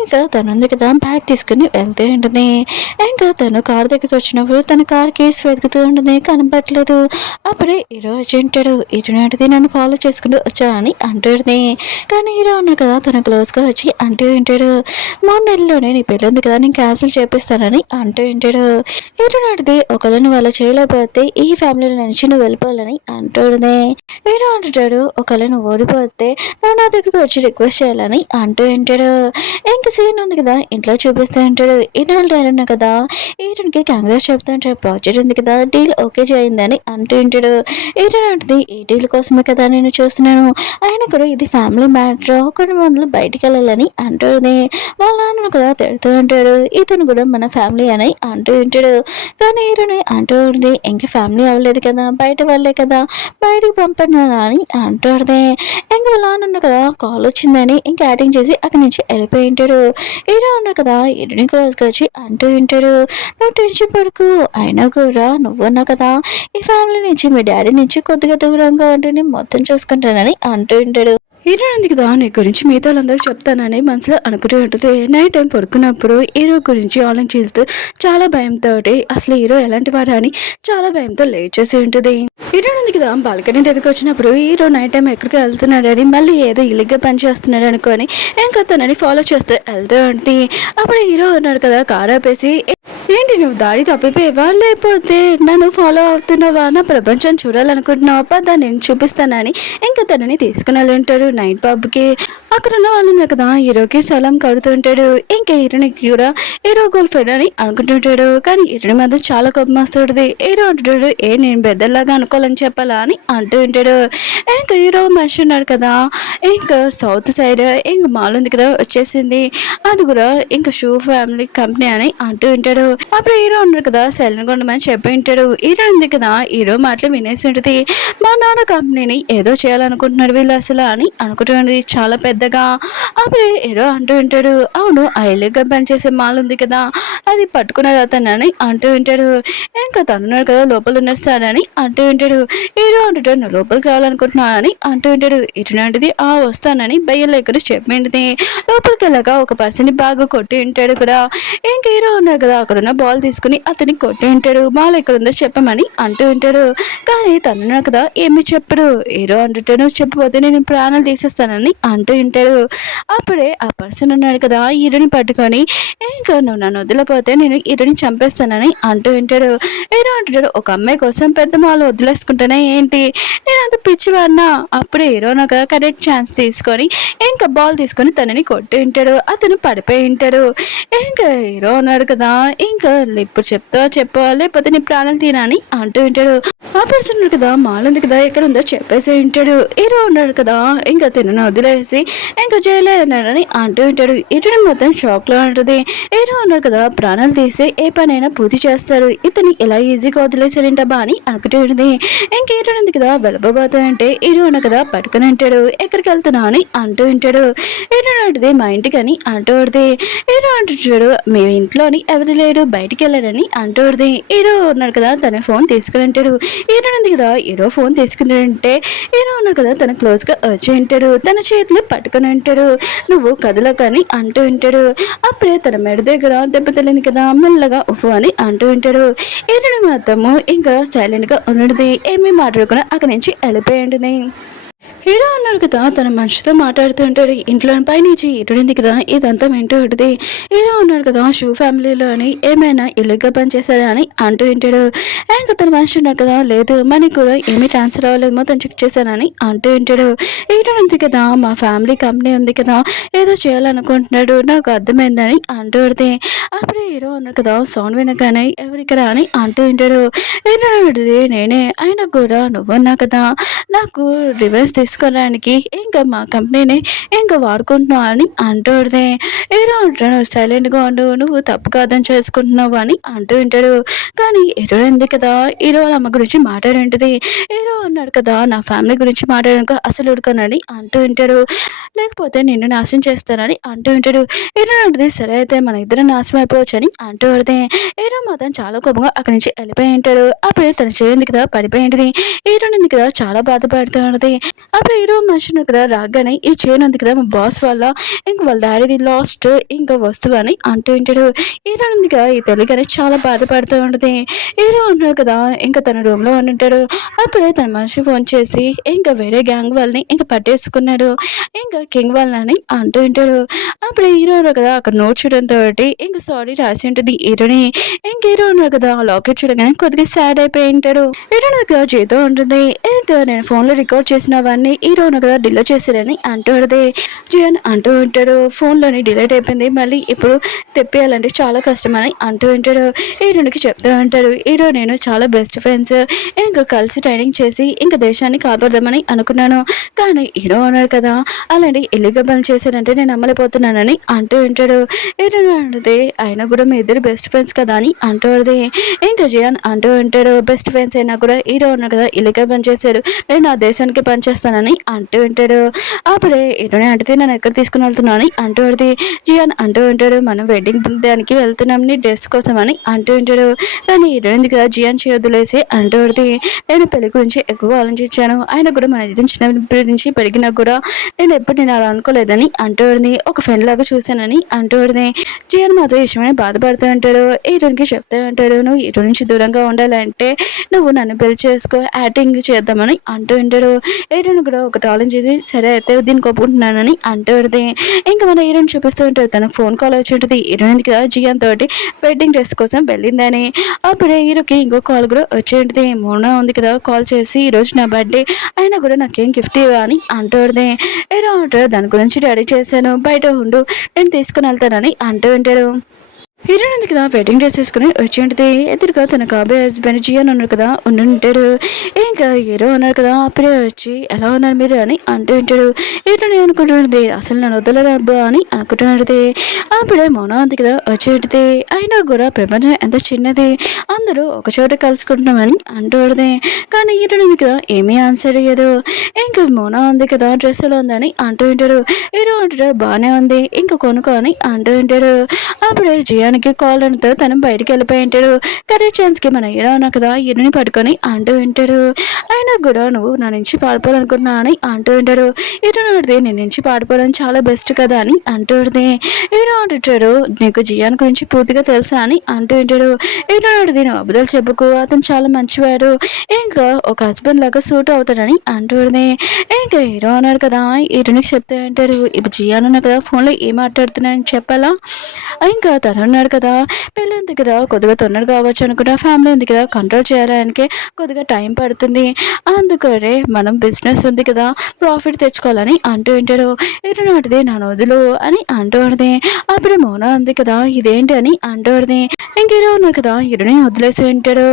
ఇంకా తనుంది కదా బ్యాగ్ తీసుకుని వెళ్తూ ఉంటుంది. ఇంకా తను కార్ దగ్గరికి వచ్చినప్పుడు తన కార్ కేసు వెతుకుతూ ఉంటుంది, కనపట్లేదు. అప్పుడే హీరో వచ్చి ఉంటాడు. ఇటునాటిది నన్ను ఫాలో చేసుకుంటూ వచ్చా అని అంటుంది. కానీ హీరో అన్నాడు కదా, తను క్లోజ్గా వచ్చి అంటూ ఉంటాడు, 3 నెలల్లోనే నీ పెళ్ళి ఉంది కదా, నేను క్యాన్సిల్ చేపిస్తానని అంటూ ఉంటాడు. ఇటునాటిది ఒకళ్ళని వాళ్ళు చేయలేకపోతే ఈ ఫ్యామిలీలో నుంచి నువ్వు వెళ్ళిపోవాలని అంటుంది. హీరో అంటుంటాడు, ఒకవేళ నువ్వు ఓడిపోతే నువ్వు నా దగ్గరికి వచ్చి రిక్వెస్ట్ చేయాలని అంటూ ఉంటాడు. ఇంక సీన్ ఉంది కదా, ఇంట్లో చూపిస్తూ ఉంటాడు. ఈనాడు డైరెక్ట్ కదా, ఈటన్కి కాంగ్రెస్ చెప్తూ ఉంటాడు, ప్రాజెక్ట్ ఉంది కదా, డీల్ ఓకే చేయిందని అంటూ ఉంటాడు. ఈటన్ అంటుంది, ఈ డీల్ కోసమే కదా నేను చూస్తున్నాను, అయినా కూడా ఇది ఫ్యామిలీ మ్యాటర్, కొన్ని మందులు బయటికి వెళ్ళాలని అంటుంది. వాళ్ళ నాన్న కదా తిడుతూ ఉంటాడు, ఇతను కూడా మన ఫ్యామిలీ అని అంటూ ఉంటాడు. కానీ ఈరోని అంటూ ఉంది, ఇంక ఫ్యామిలీ అవ్వలేదు కదా, బయట వాళ్ళే కదా, బయటికి పంపను అని అంటుంది. ఇంక వాళ్ళ నాన్న కదా కాల్ వచ్చిందని ఇంక యాటింగ్ చేసి అక్కడి నుంచి వెళ్ళిపోయి ఉంటాడు. హీరో అన్నాడు కదా, హీరోని క్లోజ్గా వచ్చి అంటూ ఉంటాడు, నువ్వు టెన్షన్ పడుకు, అయినా కూడా నువ్వు ఉన్నావు కదా, ఈ ఫ్యామిలీ నుంచి మీ డాడీ నుంచి కొద్దిగా దూరంగా ఉంటూ నేను మొత్తం చూసుకుంటానని అంటూ ఉంటాడు. హీరో ఉంది కదా, నీ గురించి మిగతా వాళ్ళందరూ చెప్తానని మనసులో అనుకుంటూ ఉంటుంది. నైట్ టైం పడుకున్నప్పుడు హీరో గురించి ఆలోచిస్తూ చాలా భయంతో అసలు హీరో ఎలాంటి వాడు అని చాలా భయంతో లేట్ చేసి ఉంటుంది. హీరో ఉంది కదా, బాల్కనీ దగ్గరికి వచ్చినప్పుడు హీరో నైట్ టైం ఎక్కడికి వెళ్తున్నాడని, మళ్ళీ ఏదో ఇల్లుగా పని చేస్తున్నాడు అనుకొని ఇంకా తనని ఫాలో చేస్తూ వెళ్తూ ఉంటుంది. అప్పుడు హీరో ఉన్నాడు కదా, కారు ఆపేసి, ఏంటి నువ్వు దాడి తప్పిపోయావా, లేకపోతే నన్ను ఫాలో అవుతున్నావా, నా ప్రపంచం చూడాలనుకుంటున్నావా, పదా నేను చూపిస్తానని ఇంకా తనని తీసుకుని వెళ్ళి ఉంటాడు నైట్ పబ్కి. అక్కడ ఉన్న వాళ్ళు ఉన్నారు కదా, హీరోకి సలాం కడుతుంటాడు. ఇంకా హీరోనికి కూడా హీరో గర్ల్ ఫ్రెండ్ అని అనుకుంటుంటాడు. కానీ హీరోని మాత్రం చాలా కోపం వస్తుంటుంది. హీరో అంటుంటాడు, నేను పెద్దలాగా అనుకోవాలని చెప్పాలా అని అంటూ ఉంటాడు. ఇంకా హీరో మనిషి ఉన్నాడు కదా, ఇంకా సౌత్ సైడ్ ఇంకా మాల్ ఉంది కదా వచ్చేసింది, అది కూడా ఇంకా షూ ఫ్యామిలీ కంపెనీ అని అంటూ ఉంటాడు. అప్పుడు హీరో ఉన్నాడు కదా, సెలన్ కొండమని చెప్పి ఉంటాడు. హీరో ఉంది కదా, హీరో మాటలు వినేసి ఉంటుంది. మా నాన్న కంపెనీని ఏదో చేయాలనుకుంటున్నాడు వీళ్ళు అసలు అని అనుకుంటున్నది చాలా పెద్దగా. అప్పుడు హీరో అంటూ ఉంటాడు, అవును ఐలుగా పనిచేసే మాల్ ఉంది కదా, అది పట్టుకున్నాడు అతనని అంటూ ఉంటాడు. ఇంకా తనున్నాడు కదా, లోపల ఉన్నస్తాడని అంటూ ఉంటాడు. హీరో అంటుంటాడు, నువ్వు లోపలికి రావాలనుకుంటున్నా అని అంటూ ఉంటాడు. ఇటులాంటిది వస్తానని భయం లేకుండా చెప్పింది. లోపలికి వెళ్ళాక ఒక పర్సన్ని బాగా కొట్టి ఉంటాడు కూడా. ఇంకా హీరో ఉన్నాడు కదా, అక్కడున్న బాల్ తీసుకుని అతన్ని కొట్టి ఉంటాడు. బాల్ ఎక్కడుందో చెప్పమని అంటూ ఉంటాడు. కానీ తనున్నాడు కదా, ఏమి చెప్పడు. హీరో అంటుంటాడు, చెప్పబోతే నేను ప్రాణాలు తీసేస్తానని అంటూ ఉంటాడు. అప్పుడే ఆ పర్సన్ ఉన్నాడు కదా, హీరోని పట్టుకొని, ఇంకా నువ్వు నన్ను వదిలేపోతే నేను హీరోని చంపేస్తానని అంటూ ఉంటాడు. హీరో అంటుంటాడు, ఒక అమ్మాయి కోసం పెద్ద మాలు వదిలేసుకుంటానే ఏంటి, నేను అంత పిచ్చివాడినా. అప్పుడే హీరో నాకు కరెక్ట్ ఛాన్స్ తీసుకొని ఇంకా బాల్ తీసుకొని తనని కొట్టి ఉంటాడు. అతను పడిపోయి ఉంటాడు. ఇంకా హీరో ఉన్నాడు కదా, ఇంకా ఇప్పుడు చెప్పా లేకపోతే నీ ప్రాణాలు తినని అంటూ ఉంటాడు. ఆ పర్సన్ ఉన్నాడు కదా, మాల్ ఉంది కదా, ఎక్కడ ఉందో చెప్పేసి ఉంటాడు. హీరో ఉన్నాడు కదా, ఇంకా తినను వదిలేసి ఇంకా చేయలేదన్నాడని అంటూ ఉంటాడు. ఇతను మొత్తం షాక్ లో ఉంటుంది. హీరో ఉన్నాడు కదా, ప్రాణాలు తీసి ఏ పనైనా పూర్తి చేస్తారు, ఇతని ఎలా ఈజీగా వదిలేసాడంటబ్బా అని అనుకుంటూ ఉంటుంది. ఇంక హీరో ఉంది కదా, వెళ్ళబోతా అంటే హీరో ఉన్నాడు కదా, పట్టుకుని ఉంటాడు. ఎక్కడికి వెళ్తున్నా అని అంటూ ఉంటాడు. హీరో అంటుంది, మా ఇంటికి అని అంటూ ఉంటుంది. హీరో అంటుంటాడు, మీ ఇంట్లోని ఎవరు లేడు, బయటికి వెళ్ళాడని అంటూ ఉంటుంది. హీరో ఉన్నాడు కదా, తన ఫోన్ తీసుకుని ఉంటాడు. హీరో ఉంది కదా, హీరో ఫోన్ తీసుకున్నాడంటే హీరో ఉన్నాడు కదా, తన క్లోజ్గా వచ్చి ఉంటాడు. తన చేతిలో పట్టుకుని ఉంటాడు. నువ్వు కథలో కానీ అంటూ ఉంటాడు. అప్పుడే తన మెడ దగ్గర దెబ్బ తల్లింది కదా, మెల్లగా ఉఫు అని అంటూ ఉంటాడు. హీరోని మాత్రము ఇంకా సైలెంట్గా ఉన్నది, ఏమీ మాట్లాడుకుని అక్కడి నుంచి వెళ్ళిపోయి ఉంటుంది. హీరో అన్నాడు కదా, తన మనిషితో మాట్లాడుతూ ఉంటాడు. ఇంట్లో పైనుంచి ఇటుడింది కదా, ఇదంతా వింటూ ఉంటుంది. హీరో అన్నాడు కదా, షూ ఫ్యామిలీలోని ఏమైనా ఇల్లుగా పనిచేశారా అని అంటూ ఉంటాడు. ఇంకా తన మనిషి ఉన్నాడు కదా, లేదు మనకి కూడా ఏమీ ట్రాన్స్ఫర్ అవ్వలేదు, మొత్తం చెక్ చేశానని అంటూ ఉంటాడు. హీరో ఉంది కదా, మా ఫ్యామిలీ కంపెనీ ఉంది కదా, ఏదో చేయాలనుకుంటున్నాడు, నాకు అర్థమైందని అంటూ ఉంటుంది. అప్పుడే హీరో అన్నాడు కదా, సౌండ్ వినగానే ఎవరికరా అని అంటూ ఉంటాడు. హీరో ఉంటుంది, నేనే, అయినా కూడా నువ్వున్నా కదా, నాకు రివర్స్ తీసుకోవడానికి ఇంకా మా కంపెనీని ఇంకా వాడుకుంటున్నావు అని అంటూడితే హీరో అంటాడు, సైలెంట్గా ఉండు, నువ్వు తప్పు కాదని చేసుకుంటున్నావు అని అంటూ ఉంటాడు. కానీ హీరో ఉంది కదా, హీరో వాళ్ళ అమ్మ గురించి మాట్లాడుంటుంది. హీరో అన్నాడు కదా, నా ఫ్యామిలీ గురించి మాట్లాడక అసలు ఉడకనని అంటూ ఉంటాడు, లేకపోతే నిన్ను నాశనం చేస్తానని అంటూ ఉంటాడు. హీరో ఉంటుంది, సరే అయితే మన ఇద్దరు నాశనం అయిపోవచ్చు అని అంటూ పడితే హీరో మాత్రం చాలా కోపంగా అక్కడి నుంచి వెళ్ళిపోయి ఉంటాడు. అప్పుడు తన చేయింది కదా, పడిపోయి ఉంటుంది. హీరోని ఉంది కదా, చాలా బాధపడుతూ ఉంటుంది. అప్పుడు హీరో మనిషి కదా రాగానే ఈ చైన్ ఉంది కదా మా బాస్ వల్ల ఇంక వాళ్ళ డాడీది లాస్ట్ ఇంకా వస్తువు అని అంటూ ఉంటాడు. హీరో ఉంది కదా ఈ తెలియగానే చాలా బాధపడుతూ ఉంటుంది. హీరో అంటున్నాడు కదా ఇంకా తన రూమ్ లో ఉంటాడు. అప్పుడే తన మనిషి ఫోన్ చేసి ఇంకా వేరే గ్యాంగ్ వాళ్ళని ఇంకా పట్టేసుకున్నాడు. ఇంకా కింగ్ వాళ్ళని అంటూ ఉంటాడు. అప్పుడు హీరో ఉన్నారు కదా అక్కడ నోట్ చూడడంతో ఇంకా సారీ రాసి ఉంటుంది హీరోని. ఇంక హీరో ఉన్నారు కదా ఆ లాకెట్ చూడగానే కొద్దిగా సాడ్ అయిపోయి ఉంటాడు. హీరో నాకు చేతో ఉంటుంది. ఇంకా నేను ఫోన్ లో రికార్డ్ చేసినవన్నీ హీరో ఉన్నారు కదా డిలీట్ చేశారని అంటూ ఉంటుంది. జియాన్ అంటూ ఉంటాడు ఫోన్ లోని డిలీట్ అయిపోయింది మళ్ళీ ఇప్పుడు తెప్పేయాలంటే చాలా కష్టం అని అంటూ ఉంటాడు. హీరోనికి చెప్తూ ఉంటాడు హీరో నేను చాలా బెస్ట్ ఫ్రెండ్స్ ఇంకా కలిసి ట్రైనింగ్ చేసి ఇంకా దేశాన్ని కాపాడదామని అనుకున్నాను. కానీ హీరో అన్నాడు కదా అలాంటి ఇల్లీగల్ పని చేశారంటే నేను నమ్మలేకపోతున్నానని అంటూ ఉంటాడు. హీరో అంటే అయినా కూడా మీ ఇద్దరు బెస్ట్ ఫ్రెండ్స్ కదా అని అంటూ ఉంటుంది. ఇంకా జియాన్ అంటూ ఉంటాడు బెస్ట్ ఫ్రెండ్స్ అయినా కూడా హీరో ఉన్నాడు కదా ఇల్లీగల్ పని చేశాడు నేను నా దేశానికి పని చేస్తానని అంటూ ఉంటాడు. అప్పుడే హీరోని అంటే నన్ను ఎక్కడ తీసుకుని వెళ్తున్నావు అని అంటూ ఉంటుంది. జియాన్ అంటూ ఉంటాడు మనం వెడ్డింగ్ దానికి వెళ్తున్నాం నీ డ్రెస్ కోసం అని అంటూ ఉంటాడు. కానీ హీరోయిన్ కదా జియాన్ చేయొద్దులేసి అంటూ ఉంటుంది నేను పెళ్లి గురించి ఎక్కువగా ఆలోచించాను ఆయన కూడా మన ఇద్దరు చిన్నప్పటి నుంచి పెరిగినా కూడా నేను అలా అనుకోలేదని అంటూ ఉంటుంది. ఒక ఫ్రెండ్ లాగా చూశానని అంటూ ఉంటుంది. జియాన్ మాత్రం ఇష్టమని బాధపడుతూ ఉంటాడు. హీరోయిన్కి చెప్తూ ఉంటాడు నువ్వు హీరో నుంచి దూరంగా ఉండాలంటే నువ్వు నన్ను పెళ్లి చేసుకో యాక్టింగ్ చేద్దామని అంటూ ఉంటాడు. హీరోయిన్ కూడా ఒకటి ఆలోచించి సరే అయితే దీనికి ఒప్పుకుంటున్నానని అంటూ ఉంటుంది. ఇంకా మన హీరోయిన్ చూపిస్తూ ఉంటాడు తనకు ఫోన్ కాల్ వచ్చి ఉంటుంది హీరోయిన్ కదా జియాన్ తోటి వెడ్డింగ్ డ్రెస్ కోసం వెళ్ళిందని. అప్పుడే హీరోకి ఇంకో కాల్ కూడా వచ్చి ఉంటుంది మోనా ఉంది కదా కాల్ చేసి ఈరోజు నా బర్త్డే అయినా కూడా నాకేం గిఫ్ట్ ఇవ్వ అని అంటూ ఉంటుంది. హీరో అంటాడు దాని గురించి రెడీ చేశాను బయట ఉండు నేను తీసుకుని వెళ్తానని అంటూ ఉంటాడు. హీరోయిన్ ఉంది కదా వెడ్డింగ్ డ్రెస్ వేసుకుని వచ్చి ఉంటుంది. ఎదురుగా తన కాబోయే హస్బెండ్ జియాన్ ఉన్నారు కదా ఉండుంటాడు. ఇంకా హీరో ఉన్నారు కదా అప్పుడే వచ్చి ఎలా ఉన్నారు మీరు అని అంటూ ఉంటాడు. హీరోని అనుకుంటున్నది అసలు నన్ను వదలరాబా అని అనుకుంటున్నది. అప్పుడే మౌన ఉంది కదా వచ్చేటిది అయినా కూడా ప్రపంచం ఎంత చిన్నది అందరూ ఒక చోట కలుసుకుంటున్నామని అంటూ ఉంటుంది. కానీ హీరోని ఉంది కదా ఏమీ ఆన్సర్ అయ్యేదు. ఇంకా మౌన ఉంది కదా డ్రెస్సులో ఉందని అంటూ ఉంటాడు. హీరో అంటాడు బాగానే ఉంది ఇంకా కొనుక్కో అని అంటూ ఉంటాడు. అప్పుడే జియానికి కాల్ అంతో తను బయటికి వెళ్ళిపోయి ఉంటాడు. కరెక్ట్ ఛాన్స్కి మన హీరో ఉన్నా కదా హీరోని పట్టుకొని అంటూ ఉంటాడు. అయినా కూడా నువ్వు నా నుంచి పాడిపోవాలనుకున్నా అని అంటూ ఉంటాడు. హీరో అడితే నేను నుంచి పాడిపోవడం చాలా బెస్ట్ కదా అని అంటూ ఉంటుంది. హీరో అంటుంటాడు నీకు జియాన్ గురించి పూర్తిగా తెలుసా అని అంటూ ఉంటాడు. హీరో అడితే నువ్వు అబద్ధాలు చెప్పుకో అతను చాలా మంచివాడు ఇంకా ఒక హస్బెండ్ లాగా సూట్ అవుతాడని అంటూ ఉంటుంది. ఇంకా హీరో అన్నాడు కదా హీరోనికి చెప్తూ ఉంటాడు ఇప్పుడు జియాన్ ఉన్నా కదా ఫోన్లో ఏం మాట్లాడుతున్నాడని చెప్పాలా. ఇంకా తను ఉన్నాడు కదా పెళ్ళి ఉంది కదా కొద్దిగా తొందరగా కావచ్చు అనుకుంటా ఫ్యామిలీ ఉంది కదా కంట్రోల్ చేయడానికి కొద్దిగా టైం పడుతుంది అందుకనే మనం బిజినెస్ ఉంది కదా ప్రాఫిట్ తెచ్చుకోవాలని అంటూ ఉంటాడు. ఇటు నాటిది నా వదులు అని అంటూ ఉంటుంది. అప్పుడు మౌన ఉంది కదా ఇదేంటి అని అంటూ ఉంటుంది. ఇంక హీరో ఉన్నారు కదా హీరోని వదిలేసి ఉంటాడు.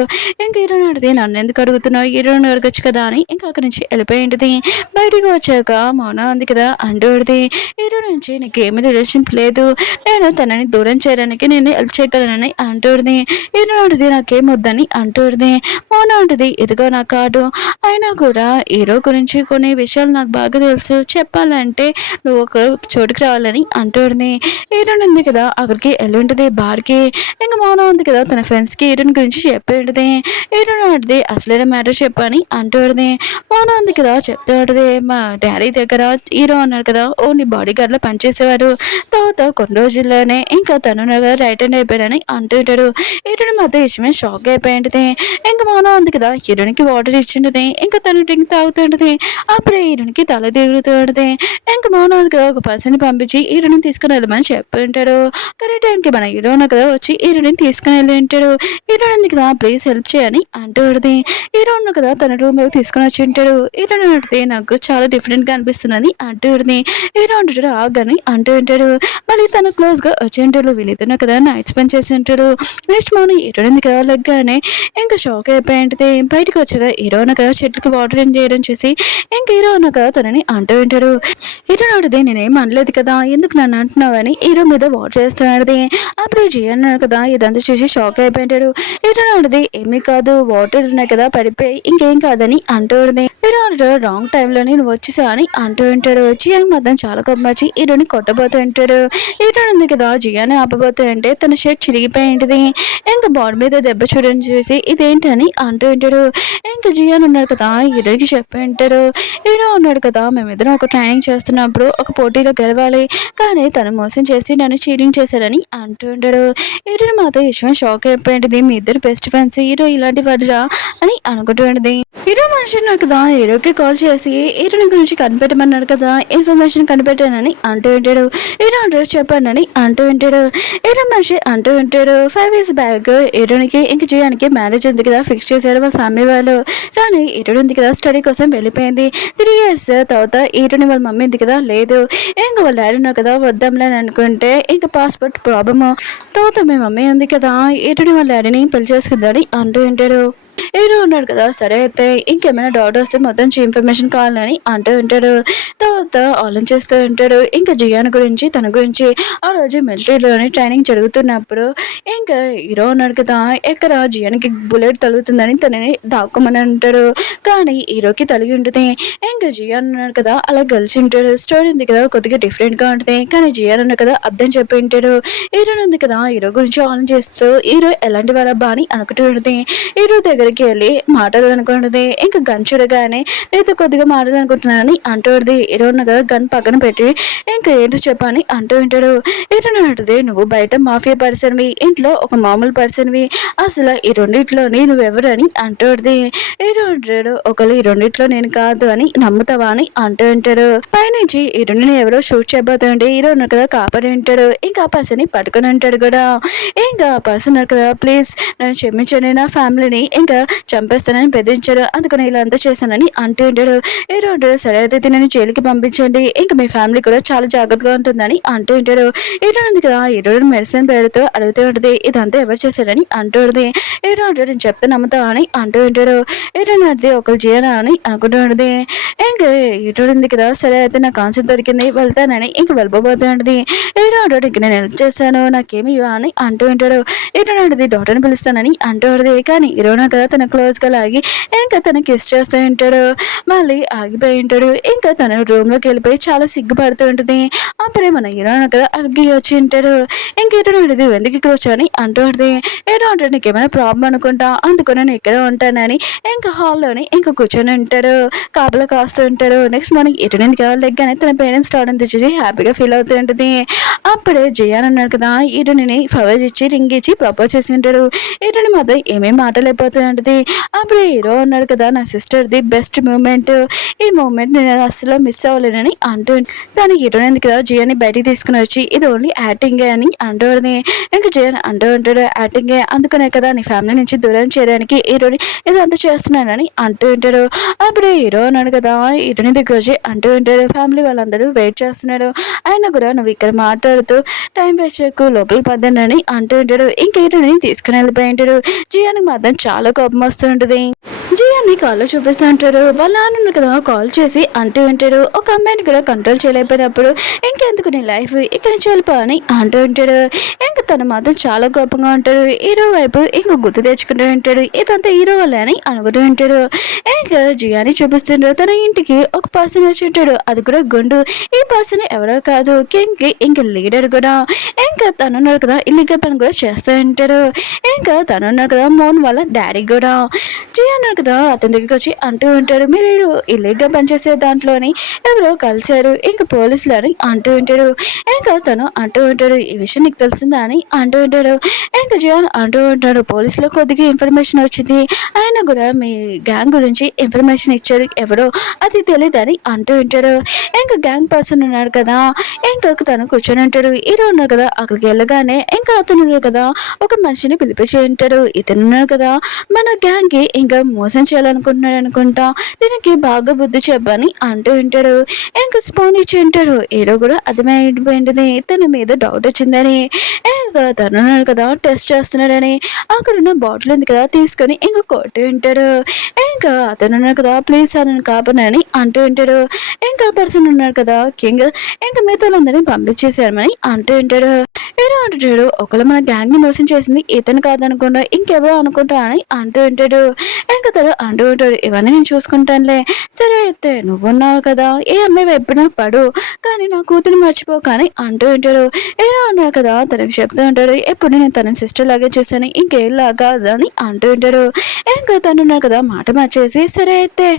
ఇంక హీరో నాటిది నన్ను ఎందుకు అడుగుతున్నావు హీరోని అడగచ్చు కదా అని ఇంకా అక్కడి నుంచి వెళ్ళిపోయి ఉంటుంది. బయటికి వచ్చాక మౌన ఉంది కదా అంటూ ఉంటుంది హీరో నుంచి నీకేమీ రిలేషన్ లేదు నేను తనని దూరం చేయడానికి నేను హెల్ప్ చేయగలనని అంటుంది. హీరోది నాకేం వద్దని అంటుంది. మౌన ఉంటుంది ఇదిగో నా కార్డు అయినా కూడా హీరో గురించి కొన్ని విషయాలు నాకు బాగా తెలుసు చెప్పాలంటే నువ్వు ఒక చోటుకి రావాలని అంటుంది. హీరోయిన్ ఉంది కదా అక్కడికి వెళ్ళి ఉంటుంది బార్కి. ఇంకా మౌన ఉంది కదా తన ఫ్రెండ్స్కి హీరోయిన్ గురించి చెప్పి ఉంటుంది. హీరోయిన్ ఉంటుంది అసలైన మ్యాటర్ చెప్పని అంటుంది. మౌన ఉంది కదా చెప్తూ ఉంటుంది మా డాడీ దగ్గర హీరో అన్నాడు కదా ఓ నీ బాడీ గార్డ్లో పనిచేసేవాడు తర్వాత కొన్ని రోజుల్లోనే ఇంకా తను రైట్ హ్యాండ్ అయిపోయాడని అంటుంటాడు. హీరోని మధ్య ఇష్టమే షాక్ అయిపోయింటుంది. ఇంకా మౌన ఉంది కదా హీరోనికి వాటర్ ఇచ్చింటుంది. ఇంకా తను డ్రింక్ తాగుతుంటుంది. అప్పుడే హీరోనికి తల తిరుగుతూ ఉంటుంది. ఇంకా మౌన ఉంది కదా ఒక పర్సన్ పంపించి హీరోని తీసుకుని వెళ్ళమని చెప్పి ఉంటాడు. కరెక్ట్ టైంకి మన హీరో కదా వచ్చి హీరోని తీసుకుని వెళ్ళి ఉంటాడు. హీరోని ఉంది కదా ప్లీజ్ హెల్ప్ చేయని అంటుంది. హీరో ఉన్న కదా తన రూమ్ లో తీసుకుని వచ్చి ఉంటాడు. హీరోని అడిగితే నాకు చాలా డిఫరెంట్ గా అనిపిస్తుందని అంటుంది. హీరో అంటాడు ఆగని అంటూ ఉంటాడు. మళ్ళీ తను క్లోజ్ గా వచ్చి ఉంటాడు. వీళ్ళిద్దరు కదా నైట్ స్పెండ్ చేసి ఉంటాడు. నెక్స్ట్ మార్నింగ్ హీరోని కదా లెగ్గానే ఇంకా షాక్ అయిపోయి ఉంటుంది. బయటకు వచ్చాక హీరో కదా చెట్లకి వాటర్ చేయడం చూసి ఇంక హీరో కదా తనని అంటూ ఉంటాడు. హీరో అడిగితే నేనేం అనలేదు కదా ఎందుకు నన్ను అంటున్నావని హీరో మీద వాటర్ వేస్తున్నాడు. అప్పుడు జియన్ అన్నాడు కదా ఇదంతా చూసి షాక్ అయిపోయింటాడు. హీరో అడిగితే ఏమీ కాదు వాటర్ ఉన్నాయి కదా పడిపోయి ఇంకేం కాదని అంటూ ఉంది. హీరో అంటాడు రాంగ్ టైంలోని నువ్వు వచ్చేసా అని అంటూ ఉంటాడు. జియాన్ మాత్రం చాలా కోపం వచ్చి హీరోని కొట్టబోతూ ఉంటాడు. హీరో ఉంది కదా జియాని ఆపబోతూ అంటే తన షర్ట్ చిరిగిపోయి ఏంటిది ఇంకా బాడీ మీద దెబ్బ చూడని చూసి ఇదేంటని అంటూ ఉంటాడు. ఇంకా జియాన్ ఉన్నాడు కదా హీరోకి చెప్పి ఉంటాడు. హీరో ఉన్నాడు కదా మేమిద్దరం ఒక ట్రైనింగ్ చేస్తున్నప్పుడు ఒక పోటీలో గెలవాలి కానీ తను మోసం చేసి నన్ను చీటింగ్ చేశాడని అంటూ ఉంటాడు. హీరోని మాత్రం విషయం షాక్ అయిపోయింది. మీ ఇద్దరు బెస్ట్ ఫ్రెండ్స్ హీరో ఇలాంటి వాడురా అని అనుకుంటుంది. హీరో మనిషి ఉన్నాడు కదా హీరోకి కాల్ చేసి హీరోని గురించి కనిపెట్టమన్నాడు కదా ఇన్ఫర్మేషన్ కనిపెట్టానని అంటూ ఉంటాడు. హీరో అడ్రస్ చెప్పానని అంటూ ఉంటాడు. హీరో మనిషి అంటూ ఉంటాడు 5 years బ్యాక్ హీరోనికి ఇంక జియానికి మ్యారేజ్ ఉంది కదా ఫిక్స్ చేశారు వాళ్ళ ఫ్యామిలీ వాళ్ళు. కానీ హీరోని ఉంది కదా స్టడీ కోసం వెళ్ళిపోయింది. 3 years తర్వాత హీరోని వాళ్ళ మమ్మీ ఉంది కదా లేదు ఇంకా వాళ్ళ డాడీ ఉన్నారు కదా వద్దాంలే అని అనుకుంటే ఇంకా పాస్పోర్ట్ ప్రాబ్లమ్ తర్వాత మీ మమ్మీ ఉంది కదా హీరోని వాళ్ళ డాడీని పెళ్లి చేసుకుందని అంటూ ఉంటాడు. హీరో ఉన్నాడు కదా సరే అయితే ఇంకేమైనా డౌట్ వస్తే మొత్తం ఇన్ఫర్మేషన్ కావాలని అంటూ ఉంటాడు. తర్వాత ఆలోచిస్తూ ఉంటాడు ఇంకా జియాన్ గురించి తన గురించి. ఆ రోజు మిలిటరీలోని ట్రైనింగ్ జరుగుతున్నప్పుడు ఇంకా హీరో ఉన్నాడు కదా ఎక్కడ జియాన్కి బుల్లెట్ తగులుతుందని తనని దాక్కోమని అంటాడు. కానీ హీరోకి తగిలి ఉంటుంది. ఇంకా జియాన్ ఉన్నాడు కదా అలా గెలిచి ఉంటాడు. స్టోరీ ఉంది కదా కొద్దిగా డిఫరెంట్గా ఉంటుంది కానీ జియాన్ ఉన్నాడు కదా అర్థం చెప్పి ఉంటాడు. హీరో ఉంది కదా హీరో గురించి ఆలోచిస్తూ హీరో ఎలాంటి వాళ్ళబ్బా అని అనుకుంటూ ఉంటుంది. హీరో దగ్గరికి వెళ్ళి మాటలు అనుకుంటుంది. ఇంకా గన్ చూడగానే నేను కొద్దిగా మాటలు అనుకుంటున్నానని అంటుంది. హీరో ఉన్న కదా గన్ పక్కన పెట్టి ఇంకా ఏంటో చెప్పని అంటూ ఉంటాడు. హీరో అంటుంది నువ్వు బయట మాఫియా పర్సన్వి ఇంట్లో ఒక మామూలు పర్సన్వి అసలు ఈ రెండిట్లోని నువ్వెవరు అని అంటుంది. హీరో అంటాడు ఒకళ్ళు ఈ రెండిట్లో నేను కాదు అని నమ్ముతావా అని అంటూ ఉంటాడు. పైనుంచి ఈ రెండుని ఎవరో షూట్ చేయబోతుంటే హీరో ఉన్న కదా కాపాడి ఉంటాడు. ఇంకా ఆ పర్సన్ పట్టుకుని ఉంటాడు కూడా. ఇంకా ఆ పర్సన్ ఉన్నాడు కదా ప్లీజ్ నన్ను క్షమించండి నా ఫ్యామిలీని ఇంకా చంపేస్తానని బెదిరించాడు అందుకని ఇలా అంతా చేశానని అంటూ ఉంటాడు. ఈ రోజు సరే అయితే నేను జైలుకి పంపించండి ఇంకా మీ ఫ్యామిలీ కూడా చాలా జాగ్రత్తగా ఉంటుందని అంటూ ఉంటాడు. ఈ రోజు ఉంది కదా ఈ రోజు మెడిసిన్ పేరుతో అడుగుతూ ఉంటుంది ఇదంతా ఎవరు చేశారని అంటూ ఉంటుంది. ఈ రోజు నేను చెప్తే నమ్ముతావా అని అంటూ ఉంటాడు. ఈ రోజు అడితే ఒకరు చేయనా అని అనుకుంటూ ఉంటుంది. ఇంకా ఈ రోజు ఉంది కదా సరే అయితే నాకు ఆన్సర్ దొరికింది వెళ్తానని ఇంక వెళ్ళిపోతూ ఉంటుంది. ఈ రోజు ఇంక నేను హెల్ప్ చేశాను నాకేమి ఇవ్వ అని అంటూ ఉంటాడు. ఈ రోజు డాక్టర్ని పిలుస్తానని అంటూ ఉంటుంది. కానీ ఈ రోజు కదా తన క్లోజ్గా లాగి ఇంకా తన కిస్ చేస్తూ ఉంటాడు. మళ్ళీ ఆగిపోయి ఉంటాడు. ఇంకా తన రూమ్లోకి వెళ్ళిపోయి చాలా సిగ్గుపడుతూ ఉంటుంది. అప్పుడే మన హీరో కదా అగ్గి వచ్చి ఉంటాడు. ఇంకేటో ఎందుకు ఇక్కడ వచ్చాని అంటూ ఉంటుంది. ఏదో అంటే నీకేమైనా ప్రాబ్లం అనుకుంటా అందుకని నేను ఇక్కడే ఉంటానని ఇంకా హాల్లోని ఇంకా కూర్చొని ఉంటాడు. కాపలా కాస్తూ ఉంటాడు. నెక్స్ట్ మార్నింగ్ ఎటునింది కదా లెగ్గానే తన పేరెంట్స్ రావడం తెచ్చి హ్యాపీగా ఫీల్ అవుతూ ఉంటుంది. అప్పుడే జయాన్ అన్నాడు కదా ఈటని ఫ్లవర్స్ ఇచ్చి రింగ్ ఇచ్చి ప్రపోజ్ చేసి ఉంటాడు. ఈటని మాత్రం ఏమేమి మాటలైపోతూ ఉంటుంది. అప్పుడే హీరో అన్నాడు కదా నా సిస్టర్ది బెస్ట్ మూమెంట్ ఈ మూమెంట్ నేను అసలు మిస్ అవ్వలేనని అంటూ కానీ హీరోని ఎందుకు కదా జియాని బయటికి తీసుకుని వచ్చి ఇది ఓన్లీ యాక్టింగే అని అంటుంది. ఇంకా జియాన్ అంటూ ఉంటాడు యాక్టింగే అందుకనే కదా నీ ఫ్యామిలీ నుంచి దూరం చేయడానికి హీరోని ఇదంతా చేస్తున్నానని అంటూ ఉంటాడు. అప్పుడే హీరో అన్నాడు కదా హీరోని దగ్గర వచ్చి అంటూ ఉంటాడు ఫ్యామిలీ వాళ్ళందరూ వెయిట్ చేస్తున్నాడు అయినా కూడా నువ్వు ఇక్కడ మాట్లాడుతూ టైం వేస్ట్ చేయకు లోపల పద్దనని అంటూ ఉంటాడు. ఇంకా హీరోని తీసుకుని వెళ్ళిపోయి ఉంటాడు. జియానికి మాత్రం చాలా కోపం వస్తూ ఉంటుంది. జియాన్ని కాల్లో చూపిస్తూ ఉంటాడు. వాళ్ళ నాన్న కదా కాల్ చేసి అంటూ ఉంటాడు ఒక అమ్మాయిని కూడా కంట్రోల్ చేయలేకపోయినప్పుడు ఇంకెందుకు నీ లైఫ్ ఇక్కడ నుంచి వెళ్ళిపో అని అంటూ ఉంటాడు. ఇంకా తను మాత్రం చాలా కోపంగా ఉంటాడు. హీరో వైపు ఇంకో గుర్తు తెచ్చుకుంటూ ఉంటాడు ఇదంతా హీరో వల్లే అని అనుకుంటూ ఉంటాడు. ఇంకా జియాని చూపిస్తుంటాడు తన ఇంటికి ఒక పర్సన్ వచ్చి ఉంటాడు అది కూడా గుండు. ఈ పర్సన్ ఎవరో కాదు కింగ్కి ఇంక లీడర్ కూడా. ఇంకా తనున్నాడు కదా ఇల్లీగల్ పని కూడా చేస్తూ ఉంటాడు. ఇంకా తనున్నాడు కదా మోన్ వాళ్ళ డాడీ కూడా. జియా అన్నాడు కదా అతని దగ్గరికి వచ్చి అంటూ ఉంటాడు మీరు ఇల్లీగల్ పనిచేసే దాంట్లోని ఎవరో కలిశారు ఇంకా పోలీసులు అని అంటూ ఉంటాడు. ఇంకా తను అంటూ ఉంటాడు ఈ విషయం నీకు తెలిసిందా అని అంటూ ఉంటాడు. ఇంకా జియాన్ అంటూ ఉంటాడు పోలీసులో కొద్దిగా ఇన్ఫర్మేషన్ వచ్చింది ఆయన కూడా మీ గ్యాంగ్ గురించి ఇన్ఫర్మేషన్ ఇచ్చాడు ఎవరో అది తెలియదని అంటూ ఉంటాడు. ఇంకా గ్యాంగ్ పర్సన్ ఉన్నాడు కదా ఇంకా తను కూర్చొని ఉంటాడు. హీరో ఉన్నాడు కదా అక్కడికి వెళ్ళగానే ఇంకా అతను ఉన్నాడు కదా ఒక మనిషిని పిలిపించి ఉంటాడు. ఇతను ఉన్నాడు కదా మన గ్యాంగ్కి ఇంకా మోసం చేయాలనుకుంటున్నాడు అనుకుంటా దీనికి బాగా బుద్ధి చెప్పని అంటూ ఉంటాడు. ఇంకా స్పూన్ ఇచ్చి ఉంటాడు. హీరో కూడా అర్థమైపోయింది తన మీద డౌట్ వచ్చిందని. ఇంకా తను ఉన్నాడు కదా టెస్ట్ చేస్తున్నాడని అక్కడున్న బాటిల్ ఉంది కదా తీసుకొని ఇంకా కొట్టి ఉంటాడు. ఇంకా అతను ఉన్నాడు కదా ప్లీజ్ సార్ నన్ను కాపాడని అంటూ ఉంటాడు. ఇంకా పర్సన్ ఉన్నాడు కదా కింగ్ ఇంకా మిగతా అందరినీ పంపించేసారని అంటూ ఉంటాడు. హీరో అంటాడు, ఒకవేళ మన గ్యాంగ్ ని మోసం చేసింది ఇతను కాదనుకుంటా ఇంకెవరో అనుకుంటా అని అంటూ ఉంటాడు. ఇంకా తను అంటూ ఉంటాడు, ఇవన్నీ నేను చూసుకుంటానులే, సరే అయితే నువ్వున్నావు కదా, ఏ అమ్మాయి ఎప్పుడైనా పడు, కానీ నా కూతురు మర్చిపో కానీ అంటూ ఉంటాడు. హీరో అన్నాడు కదా, తనకు చెప్తూ ఉంటాడు, ఎప్పుడు నేను తన సిస్టర్ లాగే చూస్తాను ఇంకేం లాగా అని అంటూ ఉంటాడు. ఇంకా తను ఉన్నాడు కదా, మాట మార్చేసి, సరే అయితే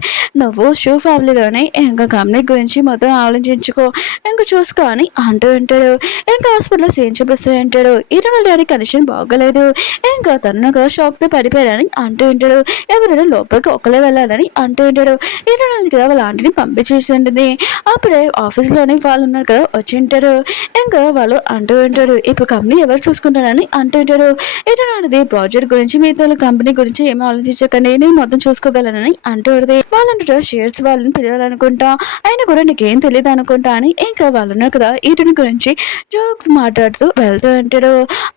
నువ్వు షూ ఫ్యామిలీలోనే ఇంకా కంపెనీ గురించి మొత్తం ఆలోచించుకో, ఇంకా చూసుకో అని అంటూ ఉంటాడు. ఇంకా హాస్పిటల్లో సీన్ చూపిస్తూ ఉంటాడు. ఇతను డాడీ కండిషన్ బాగోలేదు, ఇంకా తను షాక్ తో పడిపోయారని అంటూ ఉంటాడు. ఎవరైనా లోపలికి ఒకలే వెళ్ళాలని అంటూ ఉంటాడు. ఇతను కదా వాళ్ళ ఆంటీని పంపించేసి ఉంటుంది. అప్పుడే ఆఫీస్లోనే వాళ్ళు ఉన్నారు కదా వచ్చి ఉంటాడు. ఇంకా వాళ్ళు అంటూ ఉంటాడు, ఇప్పుడు కంపెనీ ఎవరు చూసుకుంటారని అంటూ ఉంటాడు. ఇతను అనేది ప్రాజెక్ట్ గురించి మీతో కంపెనీ గురించి ఏమీ ఆలోచించకండి, నేను మొత్తం చూసుకోగలనని అంటూ ఉంటుంది. వాళ్ళంటే షేర్స్ వాళ్ళని పిలవాలనుకుంటా, ఆయన కూడా నీకేం తెలియదు అనుకుంటా అని ఇంకా వాళ్ళు ఉన్నారు కదా ఇతని గురించి జోక్స్ మాట్లాడుతూ వెళ్తూ ఉంటాడు.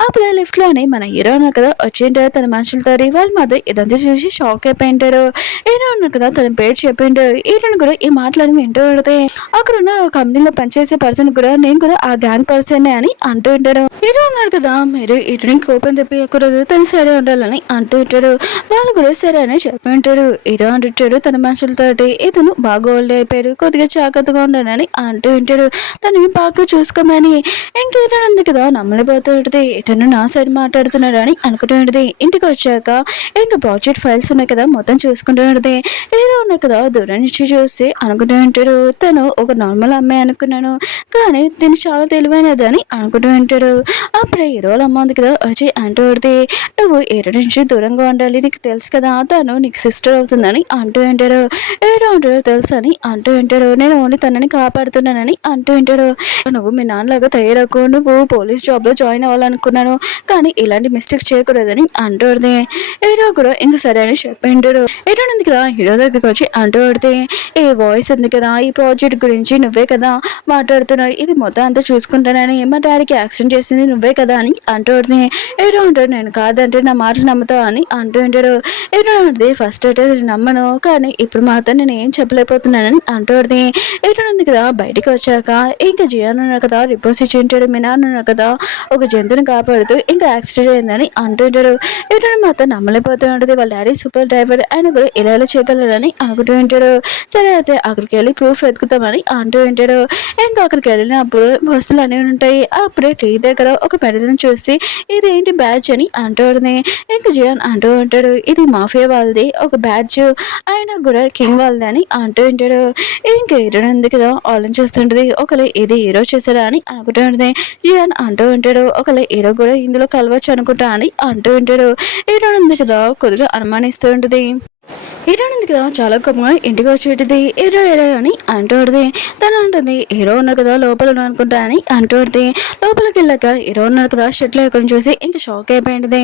అప్పుడే లిఫ్ట్ లోని మన హీరో ఉన్నారు కదా వచ్చి ఉంటాడు. తన మనుషులతో వాళ్ళ మధ్య ఇదంతా చూసి షాక్ అయిపోయి ఉంటాడు. హీరో ఉన్నారు కదా తన పేరు చెప్పి ఉంటాడు. ఈయన కూడా ఈ మాటలని వింటూ ఉంటే అక్కడ ఉన్న కంపెనీలో పనిచేసే పర్సన్ కూడా నేను కూడా ఆ గ్యాంగ్ పర్సన్ అని అంటూ ఉంటాడు. హీరో ఉన్నారు కదా, మీరు ఇతని కోపం తెప్పియకూడదు, తను సరే ఉండాలని అంటూ ఉంటాడు. వాళ్ళు కూడా సరే అని చెప్పి ఉంటాడు. హీరో అంటుంటాడు తన మనుషులతోటి, ఇతను బాగా ఓల్డ్ అయిపోయాడు, కొద్దిగా జాగ్రత్తగా ఉండాలని అంటూ ఉంటాడు. తనని బాగా చూసుకోమని. ఇంక హీరో ఉంది కదా నమ్మలేపోతూ ఉంటుంది, ఇతను నా సైడ్ మాట్లాడుతున్నాడు అని అనుకుంటూ ఉంటుంది. ఇంటికి వచ్చాక ఇంకా ప్రాజెక్ట్ ఫైల్స్ ఉన్నాయి కదా మొత్తం చూసుకుంటూ ఉంటుంది. హీరో ఉన్నారు కదా దూరం నుంచి చూసి అనుకుంటూ ఉంటాడు, తను ఒక నార్మల్ అమ్మాయి అనుకున్నాను, కానీ తిని చాలా తెలివైనది అని అనుకుంటూ ఉంటాడు. అప్పుడే హీరోల అమ్మ ఉంది కదా వచ్చి అంటూ ఉంటుంది, నువ్వు హీరో నుంచి దూరంగా ఉండాలి, నీకు తెలుసు కదా తను నీకు సిస్టర్ అవుతుందని అంటూ ఉంటాడు. హీరో అంటాడు తెలుసు అని అంటూ ఉంటాడు, నేను ఓన్లీ తనని కాపాడుతున్నానని అంటూ ఉంటాడు. నువ్వు మీ నాన్నలాగా తయారకు, నువ్వు పోలీస్ జాబ్ లో జాయిన్ అవ్వాలనుకున్నాను, కానీ ఇలాంటి మిస్టేక్ చేయకూడదని అంటుంది. హీరో కూడా ఇంక సరే అని చెప్పింటాడు. హీరో ఉంది కదా హీరో దగ్గరికి వచ్చి అంటూ పడితే, ఏ వాయిస్ ఉంది కదా ఈ ప్రాజెక్ట్ గురించి నువ్వే కదా మాట్లాడుతున్నావు, ఇది మొత్తం అంతా చూసుకుంటానని మా డాడీకి యాక్సిడెంట్ చేసింది నువ్వే కదా అని అంటూ పడుతుంది. హీరో అంటాడు నేను కాదంటే నా మాటలు నమ్ముతావు అని అంటూ ఉంటాడు. హీరో అంటే ఫస్ట్ అయితే నేను నమ్మను, కానీ ఇప్పుడు మాత్రం నేను ఏం చెప్పలేకపోతున్నానని అంటూ పడుతుంది. హీరో ఉంది కదా బయటికి వచ్చాక ఇంకా జియాన్ ఉన్నారు కదా రిపోర్ట్స్ ఇచ్చి ఉంటాడు. మీ నాన్న ఉన్నారు కదా ఒక జంతువుని కాపాడుతూ ఇంకా యాక్సిడెంట్ అయిందని అంటూ ఉంటాడు. హీరో మాత్రం నమ్మలేకపోతూ ఉంటుంది, వాళ్ళ డాడీ సూపర్ డ్రైవర్, ఆయన కూడా ఇలా చేయగలరని అనుకుంటూ ఉంటాడు. సరే అయితే అక్కడికి వెళ్ళి ప్రూఫ్ వెతుకుతామని అంటూ ఉంటాడు. ఇంకా అక్కడికి వెళ్ళినప్పుడు వస్తువులు అనేవి ఉంటాయి. అప్పుడే ట్రీ దగ్గర ఒక మెడల్ని చూసి ఇదేంటి బ్యాడ్జ్ అని అంటూ ఉంటుంది. ఇంకా జియాన్ అంటూ ఉంటాడు, ఇది మాఫియా వాళ్ళది ఒక బ్యాడ్జ్, ఆయన కూడా కింగ్ వాళ్ళది అని అంటూ ఉంటాడు. ఇంకా హీరో ఉంది కదా ఆలోచిస్తుంటది, ఒకవేళ ఇది హీరో చేశారా అని అనుకుంటూ ఉంటుంది. జియాన్ అంటూ ఉంటాడు, ఒకవేళ హీరో కూడా ఇందులో కలవచ్చు అనుకుంటా అని అంటూ ఉంటాడు. హీరో ఉంది కదా కొద్దిగా అనుమానిస్తూ ఉంటుంది. హీరో ఉంది కదా చాలా కోపంగా ఇంటికి వచ్చేటిది. హీరో అని అంటూడిది. తను అంటుంది హీరో ఉన్నారు కదా లోపల అనుకుంటా అని అంటూడిది. లోపలికి వెళ్ళాక హీరో ఉన్నారు కదా షర్ట్లో ఎక్కడ చూసి ఇంకా షాక్ అయిపోయింది.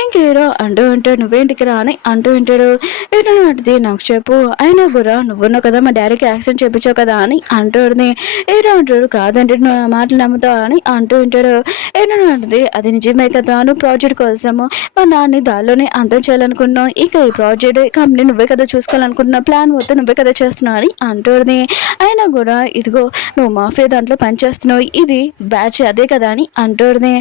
ఇంక హీరో అంటూ ఉంటాడు, నువ్వేంటికి రా అని అంటూ ఉంటాడు. హీరో అంటుంది, నాకు చెప్పు, అయినా కూడా నువ్వున్నావు కదా మా డాడీకి యాక్సిడెంట్ చేయించావు కదా అని అంటూడిది. హీరో అంటాడు, కాదంటే నువ్వు నా మాటలు నమ్ముతావు అని అంటూ ఉంటాడు. హీరో అంటుంది, అది నిజమే కదా, నువ్వు ప్రాజెక్ట్ కోసము మా నాన్ని దానిలోనే అంతం చేయాలనుకున్నావు, ఇక ఈ ప్రాజెక్ట్ కంపెనీ నువ్వే కదా చూసుకోవాలనుకుంటున్నా, ప్లాన్ మొత్తం నువ్వే కదా చేస్తున్నావు అని అంటుంది. అయినా కూడా ఇదిగో నువ్వు మాఫియా దాంట్లో పనిచేస్తున్నావు, ఇది బ్యాచ్ అదే కదా అని అంటుంది.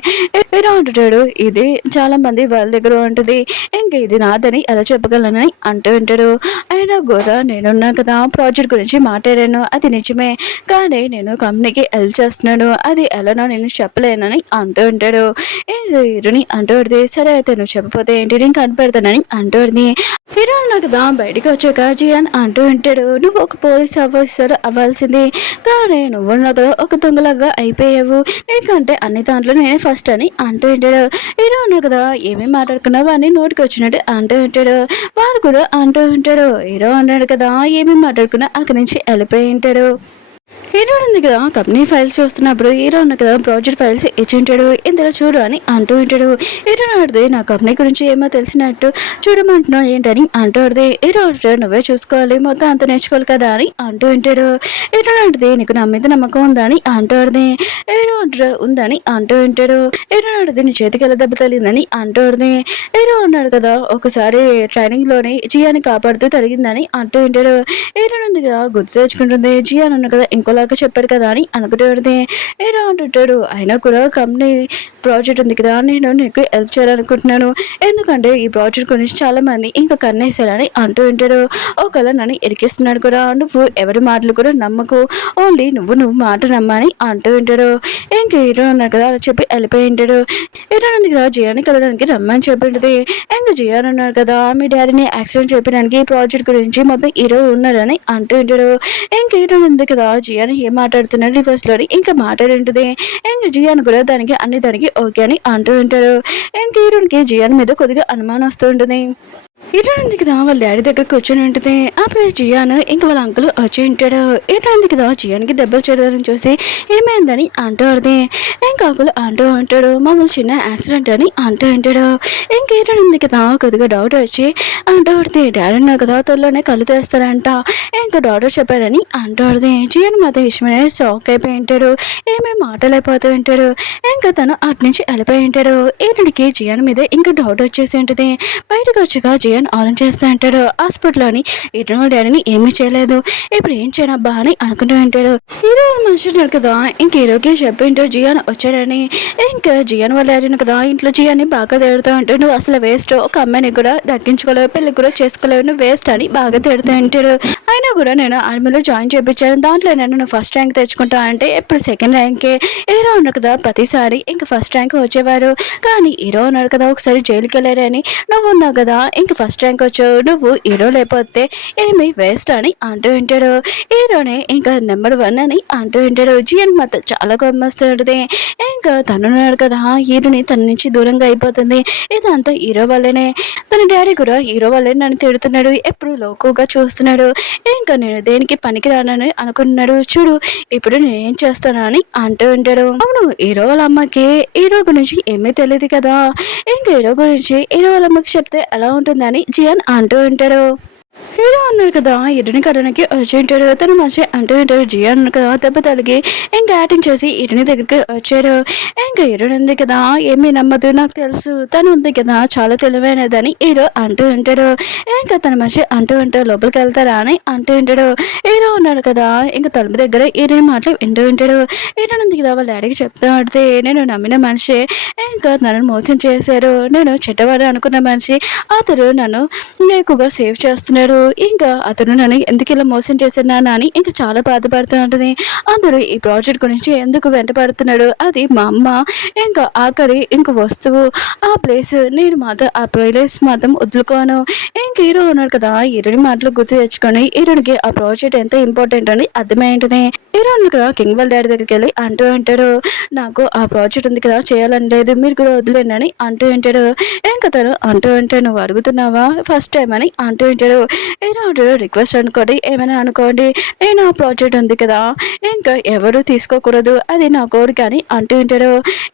హీరో అంటాడు, ఇది చాలా మంది వాళ్ళ దగ్గర ఉంటుంది, ఇంకా ఇది నాదని ఎలా చెప్పగలనని అంటూ ఉంటాడు. అయినా కూడా నేనున్నా కదా ప్రాజెక్ట్ గురించి మాట్లాడాను, అది నిజమే, కానీ నేను కంపెనీకి హెల్ప్ చేస్తున్నాను, అది ఎలానో నేను చెప్పలేనని అంటూ ఉంటాడు. హీరోని అంటుంది, సరే అయితే నువ్వు చెప్పకపోతే ఏంటి నేను కనిపెడతానని అంటుంది. హీరో అన్నా కదా బయటికి వచ్చాక జియాన్ అంటూ ఉంటాడు, నువ్వు ఒక పోలీస్ ఆఫీసర్ అవ్వాల్సింది, కానీ నువ్వు కదా ఒక దొంగలాగా అయిపోయావు, నీకంటే అన్ని దాంట్లో నేనే ఫస్ట్ అని అంటూ ఉంటాడు. హీరో ఉన్నాడు కదా ఏమేమి మాట్లాడుకున్నావు అని నోటికి వచ్చినట్టు అంటూ ఉంటాడు. వాడు కూడా అంటూ ఉంటాడు, హీరో అన్నాడు కదా ఏమేమి మాట్లాడుకున్నా అక్కడి నుంచి వెళ్ళిపోయి ఉంటాడు. హీరో ఉంది కదా కంపెనీ ఫైల్స్ చూస్తున్నప్పుడు హీరో ఉన్న కదా ప్రాజెక్ట్ ఫైల్స్ ఇచ్చింటాడు, ఇందులో చూడు అని అంటూ ఉంటాడు. హీరో ఆడితే నా కంపెనీ గురించి ఏమో తెలిసినట్టు చూడమంటున్నావు ఏంటని అంటూ ఆడితే హీరో అంటాడు, నువ్వే చూసుకోవాలి మొత్తం అంత నేర్చుకోవాలి కదా అని అంటూ ఉంటాడు. హీరో ఆడితే నీకు నా మీద నమ్మకం ఉందా అని అంటూ ఆడితే హీరో అంటాడు ఉందని అంటూ ఉంటాడు. హీరో ఆడితే నీ చేతికి ఎలా దెబ్బ తగిలిందని అంటూ ఆడితే హీరో అన్నాడు కదా ఒకసారి ట్రైనింగ్ లోని జియాని కాపాడుతూ తగిలిందని అంటూ ఉంటాడు. హీరో ఉంది కదా గుర్తు తెచ్చుకుంటుంది, జియాన్ అన్న కదా ఇంకోలాగా చెప్పాడు కదా అని అనుకుంటుంది. ఇలా అంటుంటాడు, అయినా కూడా కంపెనీ ప్రాజెక్ట్ ఉంది కదా, నేను నీకు హెల్ప్ చేయాలనుకుంటున్నాను, ఎందుకంటే ఈ ప్రాజెక్ట్ గురించి చాలా మంది ఇంకా కన్నేసారని అంటూ ఉంటాడు. ఒకవేళ నన్ను ఇరికిస్తున్నాడు కూడా, నువ్వు ఎవరి మాటలు కూడా నమ్మకు, ఓన్లీ నువ్వు మాట నమ్మని అంటూ ఉంటాడు. ఇంక హీరో ఉన్నారు కదా అలా చెప్పి వెళ్ళిపోయి ఉంటాడు. హీరో ఉంది కదా జియాని కలవడానికి రమ్మని చెప్పింటది. ఇంకా జియాన్ ఉన్నారు కదా, మీ డాడీని యాక్సిడెంట్ చెప్పడానికి ప్రాజెక్ట్ గురించి మొత్తం హీరో ఉన్నారని అంటూ ఉంటాడు. ఇంక హీరో ఉంది కదా జియాని ఏం మాట్లాడుతున్నాడు రివర్స్ లోని ఇంకా మాట్లాడింటది. ఇంక జియాన్ కూడా దానికి ఓకే అని అంటూ ఉంటాడు. ఇంక హీరోకి జియాన్ మీద కొద్దిగా అనుమానం వస్తూ ఉంటుంది. ఇటువంటి కదా వాళ్ళ డాడీ దగ్గర కూర్చొని ఉంటుంది. అప్పుడు జియాన్ ఇంకా వాళ్ళ అంకుల్ వచ్చి ఉంటాడు. ఇటువంటి కదా జియాన్కి దెబ్బలు చేయడానికి చూసి ఏమైందని అంటూ ఉంటుంది. ఇంకా అంకుల్ అంటూ ఉంటాడు, మామూలు చిన్న యాక్సిడెంట్ అని అంటూ ఉంటాడు. ఇంక ఇటువంటి కదా కొద్దిగా డౌట్ వచ్చి అంటూ ఉంటుంది, డాడీ అన్నారు కదా త్వరలోనే కళ్ళు తెరుస్తారంట, ఇంకా డాక్టర్ చెప్పాడని అంటూ ఉంటుంది. జియాన్ మాత్రం ఇష్టమైన షాక్ అయిపోయి ఉంటాడు, ఏమేమి మాటలైపోతూ ఉంటాడు. ఇంకా తను అటు నుంచి వెళ్ళిపోయి ఉంటాడు. ఇతడికి జియాన్ మీద ఇంకా డౌట్ వచ్చేసి ఉంటుంది. బయటకు వచ్చాక జియాన్ ఆన్ చేస్తూ ఉంటాడు. హాస్పిటల్లోని ఇతను డాడీని ఏమీ చేయలేదు, ఇప్పుడు ఏం చేయనబ్బా అని అనుకుంటూ ఉంటాడు. హీరో మనుషులు కదా ఇంక హీరోకి చెప్పింటూ జియాన్ వచ్చాడని. ఇంకా జియాన్ వాళ్ళ డాడీని కదా ఇంట్లో జియాన్ని బాగా తిడుతూ ఉంటాడు, నువ్వు అసలు వేస్ట్, ఒక అమ్మాయిని కూడా దక్కించుకోలేవు, పెళ్లి కూడా చేసుకోలేవు, నువ్వు వేస్ట్ అని బాగా తిడుతూ ఉంటాడు. అయినా కూడా నేను ఆర్మీలో జాయిన్ చేయించాను, దాంట్లో నేను ఫస్ట్ ర్యాంక్ తెచ్చుకుంటా అంటే ఎప్పుడు సెకండ్ ర్యాంకే. హీరో ఉన్నాడు కదా ప్రతిసారి ఇంకా ఫస్ట్ ర్యాంక్ వచ్చేవాడు, కానీ హీరో ఉన్నాడు కదా ఒకసారి జైలుకి వెళ్ళారని, నువ్వు ఉన్నావు కదా ఇంకా ఫస్ట్ ర్యాంక్ వచ్చావు, నువ్వు హీరో లేకపోతే ఏమి వేస్ట్ అని అంటూ ఉంటాడు. హీరోనే ఇంకా నెంబర్ 1 అని అంటూ ఉంటాడు. జియన్ మాత్రం చాలా కోపం వస్తూ ఉంటుంది. ఇంకా తనున్నాడు కదా హీరోని తన నుంచి దూరంగా అయిపోతుంది. ఇదంతా హీరో వల్లనే, తన డాడీ కూడా హీరో వల్లే నన్ను తిడుతున్నాడు, ఎప్పుడు లోకుగా చూస్తున్నాడు, ఇంకా నేను దేనికి పనికి రానని అనుకున్నాడు, చూడు ఇప్పుడు నేనేం చేస్తాను అని అంటూ ఉంటాడు. అవును, హీరో వాళ్ళ అమ్మకి హీరో గురించి ఏమీ తెలియదు కదా, ఇంకా హీరో గురించి హీరో వాళ్ళ అమ్మకి చెప్తే ఎలా ఉంటుందని జియాన్ అంటూ ఉంటాడు. హీరో అన్నాడు కదా ఇటుని కడడానికి వచ్చి ఉంటాడు. తను మంచి అంటూ ఉంటాడు. జియా అన్నాడు కదా దెబ్బ తలిగి ఇంకా యాక్టింగ్ చేసి ఇటుని దగ్గరికి వచ్చాడు. ఇంకా హీరో ఉంది కదా ఏమీ నమ్మదు, నాకు తెలుసు తను ఉంది కదా చాలా తెలివైనదని హీరో అంటూ ఉంటాడు. ఇంకా తన మంచి అంటూ ఉంటాడు, లోపలికి వెళ్తారా అని అంటూ ఉంటాడు. హీరో ఉన్నాడు కదా ఇంకా తలుపు దగ్గర హీరోని మాటలు వింటూ ఉంటాడు. హీరో ఉంది కదా వాళ్ళ డాడీకి చెప్తూ ఉంటే, నేను నమ్మిన మనిషి ఇంకా నన్ను మోసం చేశారు, నేను చెడ్డవాడు అనుకున్న మనిషి అతను నన్ను ఎక్కువగా సేవ్ చేస్తున్నాడు, ఇంకా అతను నన్ను ఎందుకు ఇలా మోసం చేస్తున్నాను అని ఇంకా చాలా బాధపడుతూ ఉంటుంది. అందరూ ఈ ప్రాజెక్ట్ గురించి ఎందుకు వెంటపడుతున్నాడు, అది మా అమ్మ ఇంకా ఆఖరి ఇంక వస్తువు ఆ ప్లేస్, నేను మాత్రం ఆ ప్లేస్ మాత్రం వదులుకోను. ఇంక హీరో ఉన్నాడు కదా హీరోని మాటలు గుర్తు తెచ్చుకొని హీరోనికి ఆ ప్రాజెక్ట్ ఎంత ఇంపార్టెంట్ అని అర్థమైంటుంది. హీరో ఉన్నాడు కదా కింగ్ వాళ్ళ డాడీ దగ్గరికి వెళ్ళి అంటూ ఉంటాడు, నాకు ఆ ప్రాజెక్ట్ ఉంది కదా చేయాలని లేదు, మీరు కూడా వదిలేండి అని అంటూ ఉంటాడు. ఇంకా తను అంటూ ఉంటాడు, నువ్వు అడుగుతున్నావా ఫస్ట్ టైం అని అంటూ ఉంటాడు. హీరో అంటాడు, రిక్వెస్ట్ అనుకోండి ఏమైనా అనుకోండి, నేను ఆ ప్రాజెక్ట్ ఉంది కదా ఇంకా ఎవరు తీసుకోకూడదు, అది నా కోరిక అని అంటూ ఉంటాడు.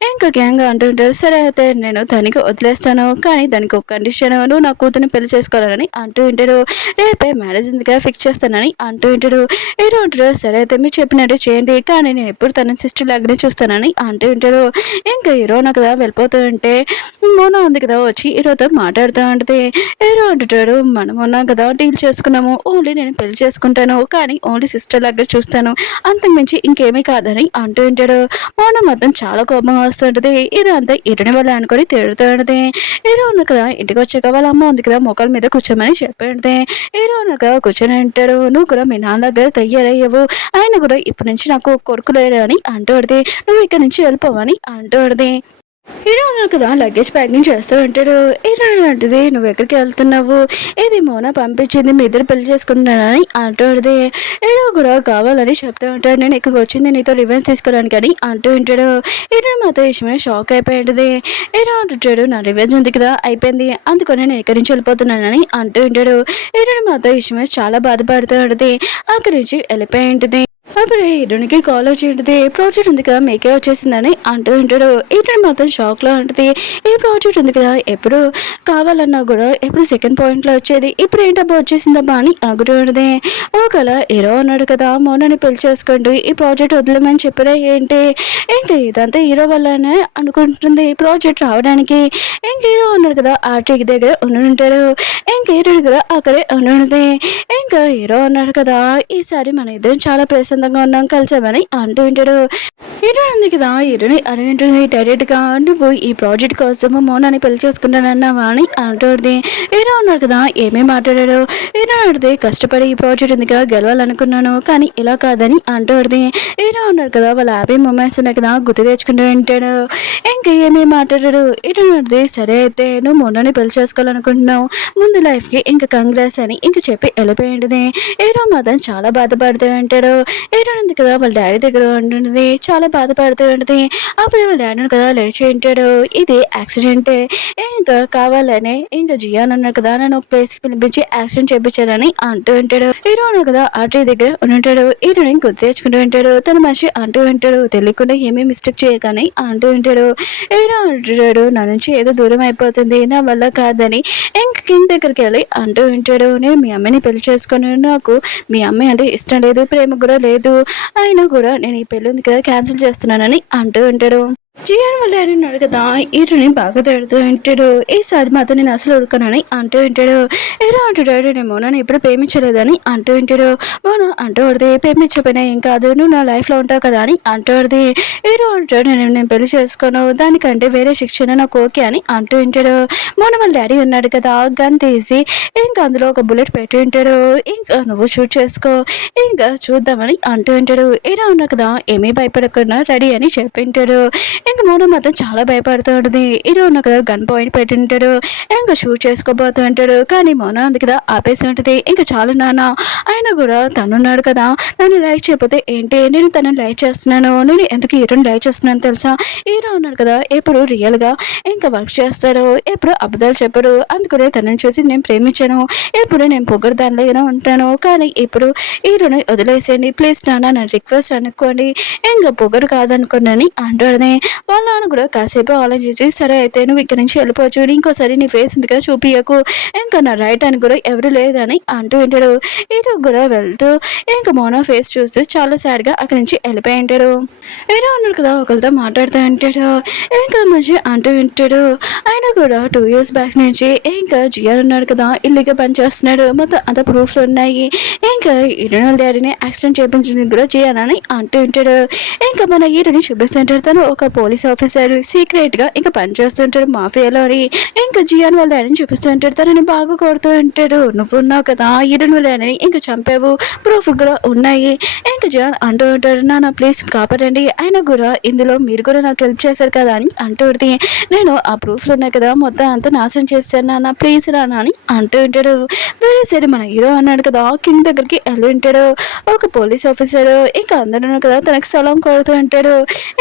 ఇంకా గ్యాంగ్ అంటూ ఉంటాడు, సరే అయితే నేను దానికి వదిలేస్తాను, కానీ దానికి ఒక కండిషన్, నువ్వు నా కూతుర్ని పెళ్లి చేసుకోవాలని అంటూ ఉంటాడు. రేపే మ్యారేజ్ ఉంది కదా ఫిక్స్ చేస్తానని అంటూ ఉంటాడు. హీరో అంటాడు, సరే అయితే మీరు చెప్పినట్టు చేయండి, కానీ నేను ఎప్పుడు తన సిస్టర్ లాగానే చూస్తానని అంటూ ఉంటాడు. ఇంకా హీరో నాకు కదా వెళ్ళిపోతూ ఉంటే మోనా ఉంది కదా వచ్చి హీరోతో మాట్లాడుతూ ఉంటుంది. హీరో అంటుంటాడు, మనం ఉన్నాం కదా డీల్ చేసుకున్నాము, ఓన్లీ నేను పెళ్లి చేసుకుంటాను, కానీ ఓన్లీ సిస్టర్ లాగా చూస్తాను, అంతకుమించి ఇంకేమీ కాదని అంటూ ఉంటాడు. మోనా మాత్రం చాలా కోపంగా వస్తుంటది. ఇదంతా ఇరుని వల్ల అనుకొని తిడుతూ ఉంటుంది. హీరో ఉన్నా కదా ఇంటికి వచ్చాక వాళ్ళ అమ్మ ఉంది కదా మొక్కల మీద కూర్చోమని చెప్పి ఉంటుంది. హీరో ఉన్నాక కూర్చొని అంటాడు, నువ్వు కూడా మీ నాన్న దగ్గర తయ్యారయ్యవు, ఆయన కూడా ఇప్పటి నుంచి నాకు కొడుకు లేడు అని అంటూ పడితే, నువ్వు ఇక్కడ నుంచి వెళ్ళిపోవని అంటూ పడితే, హీరో ఉన్నాడు కదా లగేజ్ ప్యాకింగ్ చేస్తూ ఉంటాడు. హీరో అంటది, నువ్వు ఎక్కడికి వెళ్తున్నావు, ఇది మోనా పంపించింది, మీ ఇద్దరు పెళ్లి చేసుకుంటున్నానని అంటాడు. హీరో కూడా కావాలని చెప్తూ ఉంటాడు, నేను ఇక్కడికి వచ్చింది నీతో రివెంజ్ తీసుకోవడానికి అని అంటూ ఉంటాడు. హీరో మాత్రం విషయమే షాక్ అయిపోయింది. హీరో అంటుంటాడు, నా రివెంజ్ ఉంది కదా అయిపోయింది, అందుకని నేను ఇక్కడి నుంచి వెళ్ళిపోతున్నానని అంటూ ఉంటాడు. హీరో మాత్రం విషయమే చాలా బాధపడుతూ ఉంటుంది. అక్కడి నుంచి వెళ్ళిపోయి ఉంటుంది. అప్పుడు హీరోనికి కాల్ వచ్చి ఉంటుంది, ప్రాజెక్ట్ ఉంది కదా మీకే వచ్చేసిందని అంటూ ఉంటాడు. హీరోని మాత్రం షాక్లో ఉంటుంది, ఈ ప్రాజెక్ట్ ఉంది కదా ఎప్పుడు కావాలన్నా కూడా ఎప్పుడు సెకండ్ పాయింట్లో వచ్చేది, ఇప్పుడు ఏంటబ్బా వచ్చేసిందబ్బా అని అనుకుంటూ ఉంటుంది. ఒకవేళ హీరో అన్నాడు కదా మోనాని పెళ్లి చేసుకోండి, ఈ ప్రాజెక్ట్ వదిలేమని చెప్పారా ఏంటి, ఇంకా ఇదంతా హీరో వల్లనే అనుకుంటుంది ప్రాజెక్ట్ రావడానికి. ఇంక హీరో అన్నాడు కదా ఆర్టీకి దగ్గర ఉంటాడు, ఇంక హీరోని కూడా అక్కడే ఉంటుంది. ఇంకా హీరో అన్నాడు కదా ఈసారి మన ఇద్దరం చాలా ప్రశాంతంగా ప్రశాంతంగా ఉన్నాం కలిసామని అంటూ ఉంటాడు. హీరో ఉంది కదా, హీరోని అడిగింటుంది డైరెక్ట్గా, నువ్వు ఈ ప్రాజెక్ట్ కోసం మౌనాన్ని పెళ్లి చేసుకుంటానన్నావా అని అంటుంది. హీరో ఉన్నాడు కదా, ఏమేమి మాట్లాడాడు. హీరో అడితే కష్టపడి ఈ ప్రాజెక్ట్ ఉంది కదా గెలవాలనుకున్నాను, కానీ ఇలా కాదని అంటుంది. హీరో ఉన్నాడు కదా, వాళ్ళ హ్యాపీ మూమెంట్స్ ఉన్నాయి కదా గుర్తు తెచ్చుకుంటూ ఉంటాడు. ఇంకా ఏమేమి మాట్లాడాడు. హీరో అడితే సరే అయితే నువ్వు మౌనాన్ని పెళ్లి చేసుకోవాలనుకుంటున్నావు, ముందు లైఫ్కి ఇంకా కంగ్రెస్ అని ఇంక చెప్పి వెళ్ళిపోయింది. హీరో మాత్రం చాలా బాధపడుతూ ఉంటాడు. హీరో ఉంది కదా వాళ్ళ డాడీ దగ్గర ఉంటుంది, చాలా బాధపడుతూ ఉంటుంది. అప్పుడు వాళ్ళ డాడీ కదా లేచి ఉంటాడు, ఇది యాక్సిడెంటే, ఇంకా కావాలనే ఇంకా జియాన్ అన్నాడు కదా నన్ను ఒక ప్లేస్కి పిలిపించి యాక్సిడెంట్ చేయించాడని అంటూ ఉంటాడు. హీరో ఉన్నాడు కదా ఆర్టీ దగ్గర ఉంటాడు. హీరోని గుర్తు తెచ్చుకుంటూ ఉంటాడు. తన మనిషి అంటూ ఉంటాడు, తెలియకుండా ఏమీ మిస్టేక్ చేయకని అంటూ ఉంటాడు. హీరో అంటాడు, నా నుంచి ఏదో దూరం అయిపోతుంది, నా వల్ల కాదని ఇంక కింగ్ దగ్గరికి వెళ్ళి అంటూ ఉంటాడు, నేను మీ అమ్మని పెళ్లి చేసుకుని, నాకు మీ అమ్మాయి అంటే ఇష్టం లేదు, ప్రేమ కూడా లేదు, అయినా కూడా నేను ఈ పెళ్ళి ఉంది కదా క్యాన్సిల్ చేస్తున్నానని అంటూ ఉంటాడు. జియాన్ వాళ్ళ డాడీ ఉన్నాడు కదా, హీరోని బాగా తిడుతూ ఉంటాడు. ఈసారి మాత్రం నేను అసలు ఉడకనని అంటూ ఉంటాడు. హీరో అంటాడు, నేను మౌనాన్ని ఎప్పుడు ప్రేమించలేదని అంటూ ఉంటాడు. మౌన అంటూ పడితే ప్రేమించకపోయినా ఏం కాదు, నువ్వు నా లైఫ్లో ఉంటావు కదా అని అంటూ పడితే హీరో అంటాడు, నేను పెళ్లి చేసుకోను, దానికంటే వేరే శిక్షణ నాకు ఓకే అని అంటూ ఉంటాడు. మౌన వాళ్ళ డాడీ ఉన్నాడు కదా, గన్ తీసి ఇంకా అందులో ఒక బుల్లెట్ పెట్టి ఉంటాడు, ఇంకా నువ్వు షూట్ చేసుకో, ఇంకా చూద్దామని అంటూ ఉంటాడు. హీరో ఉన్నాడు కదా, ఏమీ భయపడకుండా రెడీ అని చెప్పింటాడు. ఇంకా మౌనం మాత్రం చాలా భయపడుతూ ఉంటుంది. హీరో ఉన్న కదా గన్ పాయింట్ పెట్టి ఉంటాడు, ఇంకా షూట్ చేసుకోబోతూ ఉంటాడు. కానీ మౌనం ఉంది కదా ఆపేసి ఉంటుంది. ఇంకా చాలు నాన్న, ఆయన కూడా తనున్నాడు కదా, నన్ను లైక్ చేయకపోతే ఏంటి, నేను తనని లైక్ చేస్తున్నాను, నేను ఎందుకు హీరోని లైక్ చేస్తున్నాను తెలుసా, హీరో ఉన్నాడు కదా ఎప్పుడు రియల్గా ఇంకా వర్క్ చేస్తాడు, ఎప్పుడు అబద్ధాలు చెప్పడు, అందుకనే తనని చూసి నేను ప్రేమించాను, ఎప్పుడు నేను పొగరు దానిలో ఉంటాను, కానీ ఇప్పుడు హీరోని వదిలేసేయండి ప్లీజ్ నాన్న, నా రిక్వెస్ట్ అనుకోండి, ఇంకా పొగరు కాదనుకోండి అంటాడని. వాళ్ళ నాన్న కూడా కాసేపు ఆలోచించి సరే అయితే నువ్వు ఇక్కడ నుంచి వెళ్ళిపోవచ్చు, ఇంకోసారి నీ ఫేస్ ఉంది కదా చూపియకు, ఇంకా నా రైట్ అని కూడా ఎవరు లేదని అంటూ ఉంటాడు. హీరో కూడా వెళ్తూ ఇంకా మౌన ఫేస్ చూస్తూ చాలా సాడ్గా అక్కడి నుంచి వెళ్ళిపోయి ఉంటాడు. హీరో ఉన్నాడు కదా ఒకరితో మాట్లాడుతూ ఉంటాడు, ఇంకా మంచి అంటూ ఉంటాడు. ఆయన కూడా 2 years బ్యాక్ నుంచి ఇంకా జియాన్ ఉన్నాడు కదా ఇల్లుగా పనిచేస్తున్నాడు, మొత్తం అంత ప్రూఫ్స్ ఉన్నాయి, ఇంకా హీరోని డాడీని యాక్సిడెంట్ చేయించింది కూడా జియాన్ అని అంటూ ఉంటాడు. ఇంకా మన హీరోని చూపిస్తుంటాడు, తను ఒక పోలీస్ ఆఫీసర్ సీక్రెట్ గా ఇంకా పనిచేస్తుంటాడు మాఫియాలో అని. ఇంకా జియాన్ వాళ్ళ డాడీని చూపిస్తుంటాడు, తనని బాగా కొడుతూ ఉంటాడు, నువ్వు ఉన్నావు కదా హీరోని వాళ్ళ డాడీని ఇంకా చంపావు, ప్రూఫ్ కూడా ఉన్నాయి. ఇంకా జియాన్ అంటూ ఉంటాడు, నాన్న ప్లీజ్ కాపాడండి, అయినా కూడా ఇందులో మీరు కూడా నాకు హెల్ప్ చేశారు కదా అని అంటుంది. నేను ఆ ప్రూఫ్లు ఉన్నాయి కదా మొత్తం అంతా నాశనం చేశాను నాన్న ప్లీజ్ నాన్న అని అంటూ ఉంటాడు. వేరే సరే మన హీరో అన్నాడు కదా కింగ్ దగ్గరికి వెళ్ళి ఉంటాడు. ఒక పోలీస్ ఆఫీసర్ ఇంకా అందరూ కదా తనకు సలాం కొడుతూ ఉంటాడు.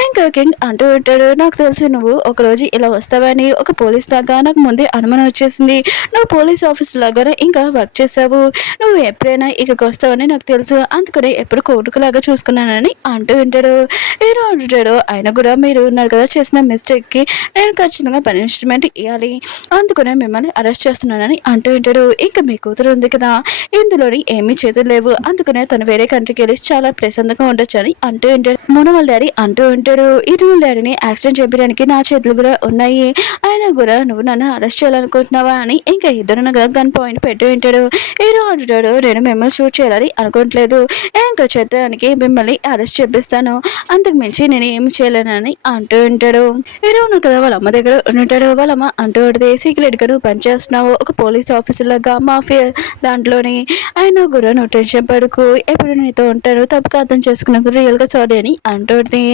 ఇంకా కింగ్ అంటూ ఉంటాడు, నాకు తెలిసి నువ్వు ఒకరోజు ఇలా వస్తావని, ఒక పోలీస్ లాగా నాకు ముందే అనుమానం వచ్చేసింది, నువ్వు పోలీస్ ఆఫీసర్ లాగానే ఇంకా వర్క్ చేసావు, నువ్వు ఎప్పుడైనా ఇక్కడికి వస్తావని నాకు తెలుసు, అందుకని ఎప్పుడు కొడుకులాగా చూసుకున్నానని అంటూ ఉంటాడు. హీరో అంటాడు, ఆయన కూడా మీరు ఉన్నారు కదా చేసిన మిస్టేక్కి నేను ఖచ్చితంగా పనిష్మెంట్ ఇవ్వాలి, అందుకనే మిమ్మల్ని అరెస్ట్ చేస్తున్నానని అంటూ ఉంటాడు. ఇంకా మీ కూతురు ఉంది కదా ఇందులోని ఏమీ చేతులు లేవు, అందుకనే తను వేరే కంట్రీకి వెళ్ళి చాలా ప్రశాంతంగా ఉండొచ్చు అని అంటూ ఉంటాడు. మోన వాళ్ళ డాడీ అంటూ ఉంటాడు, హీరో వాళ్ళ డాడీని యాక్సిడెంట్ చేయడానికి నా చేతులు కూడా ఉన్నాయి, ఆయన కూడా నువ్వు నన్ను అరెస్ట్ చేయాలనుకుంటున్నావా అని ఇంకా ఇద్దరు గన్ పాయింట్ పెట్టి ఉంటాడు. హీరో అంటాడు, నేను మిమ్మల్ని షూట్ చేయాలని అనుకోవట్లేదు, ఇంకా చేయడానికి మిమ్మల్ని అరెస్ట్ చేపిస్తాను, అంతకు మించి నేను ఏమి చేయలేనని అంటూ ఉంటాడు. హీరో ఉన్నాడు కదా వాళ్ళ అమ్మ దగ్గర ఉంటాడు. వాళ్ళ అమ్మ అంటూ ఉంటుంది, సీక్రెట్ గా నువ్వు పనిచేస్తున్నావు ఒక పోలీస్ ఆఫీసర్ లాగా మాఫియా దాంట్లోని, అయినా కూడా నువ్వు టెన్షన్ పడుకు, ఎప్పుడు నీతో ఉంటాను, తప్పుగా అర్థం చేసుకున్నాకు రియల్ గా సారీ అని అంటుంది.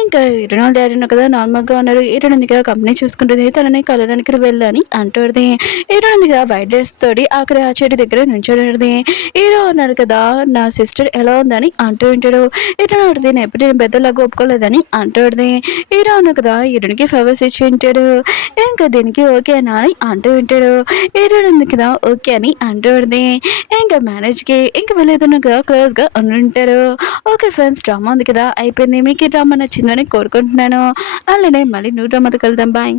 ఇంకా హీరో డాడీ కదా నార్మల్ గా ఉన్నారు, హీరో కదా కంపెనీ చూసుకుంటుంది, తనని కలడానికి వెళ్ళని అంటుంది. హీరో కదా వైట్ డ్రెస్ తోటి అక్కడ ఆ చెట్టు దగ్గర నుంచోండి. హీరో అన్నాడు కదా నా సిస్టర్ ఎలా ఉందని అంటూ ఉంటాడు. హీరో నేను ఎప్పుడు నేను పెద్దలాగా ఒప్పుకోలేదని అంటుంది. హీరో అన్నాడు కదా హీరోనికి ఫేవర్స్ ఇచ్చి ఉంటాడు, ఇంకా దీనికి ఓకేనా అని అంటూ ఉంటాడు. హీరో ఉంది కదా ఓకే అని అంటూ ఉంటుంది. ఇంకా మ్యారేజ్కి ఇంకా వెళ్ళేదన్నా కదా క్లోజ్గా ఉంటాడు. ఓకే ఫ్రెండ్స్, డ్రామా ఉంది కదా అయిపోయింది. మీకు ఈ డ్రామా నచ్చిందని కోరుకుంటున్నాను. అలానే మళ్ళీ న్యూ డ్రామాతో కలుద్దాం. బాయ్.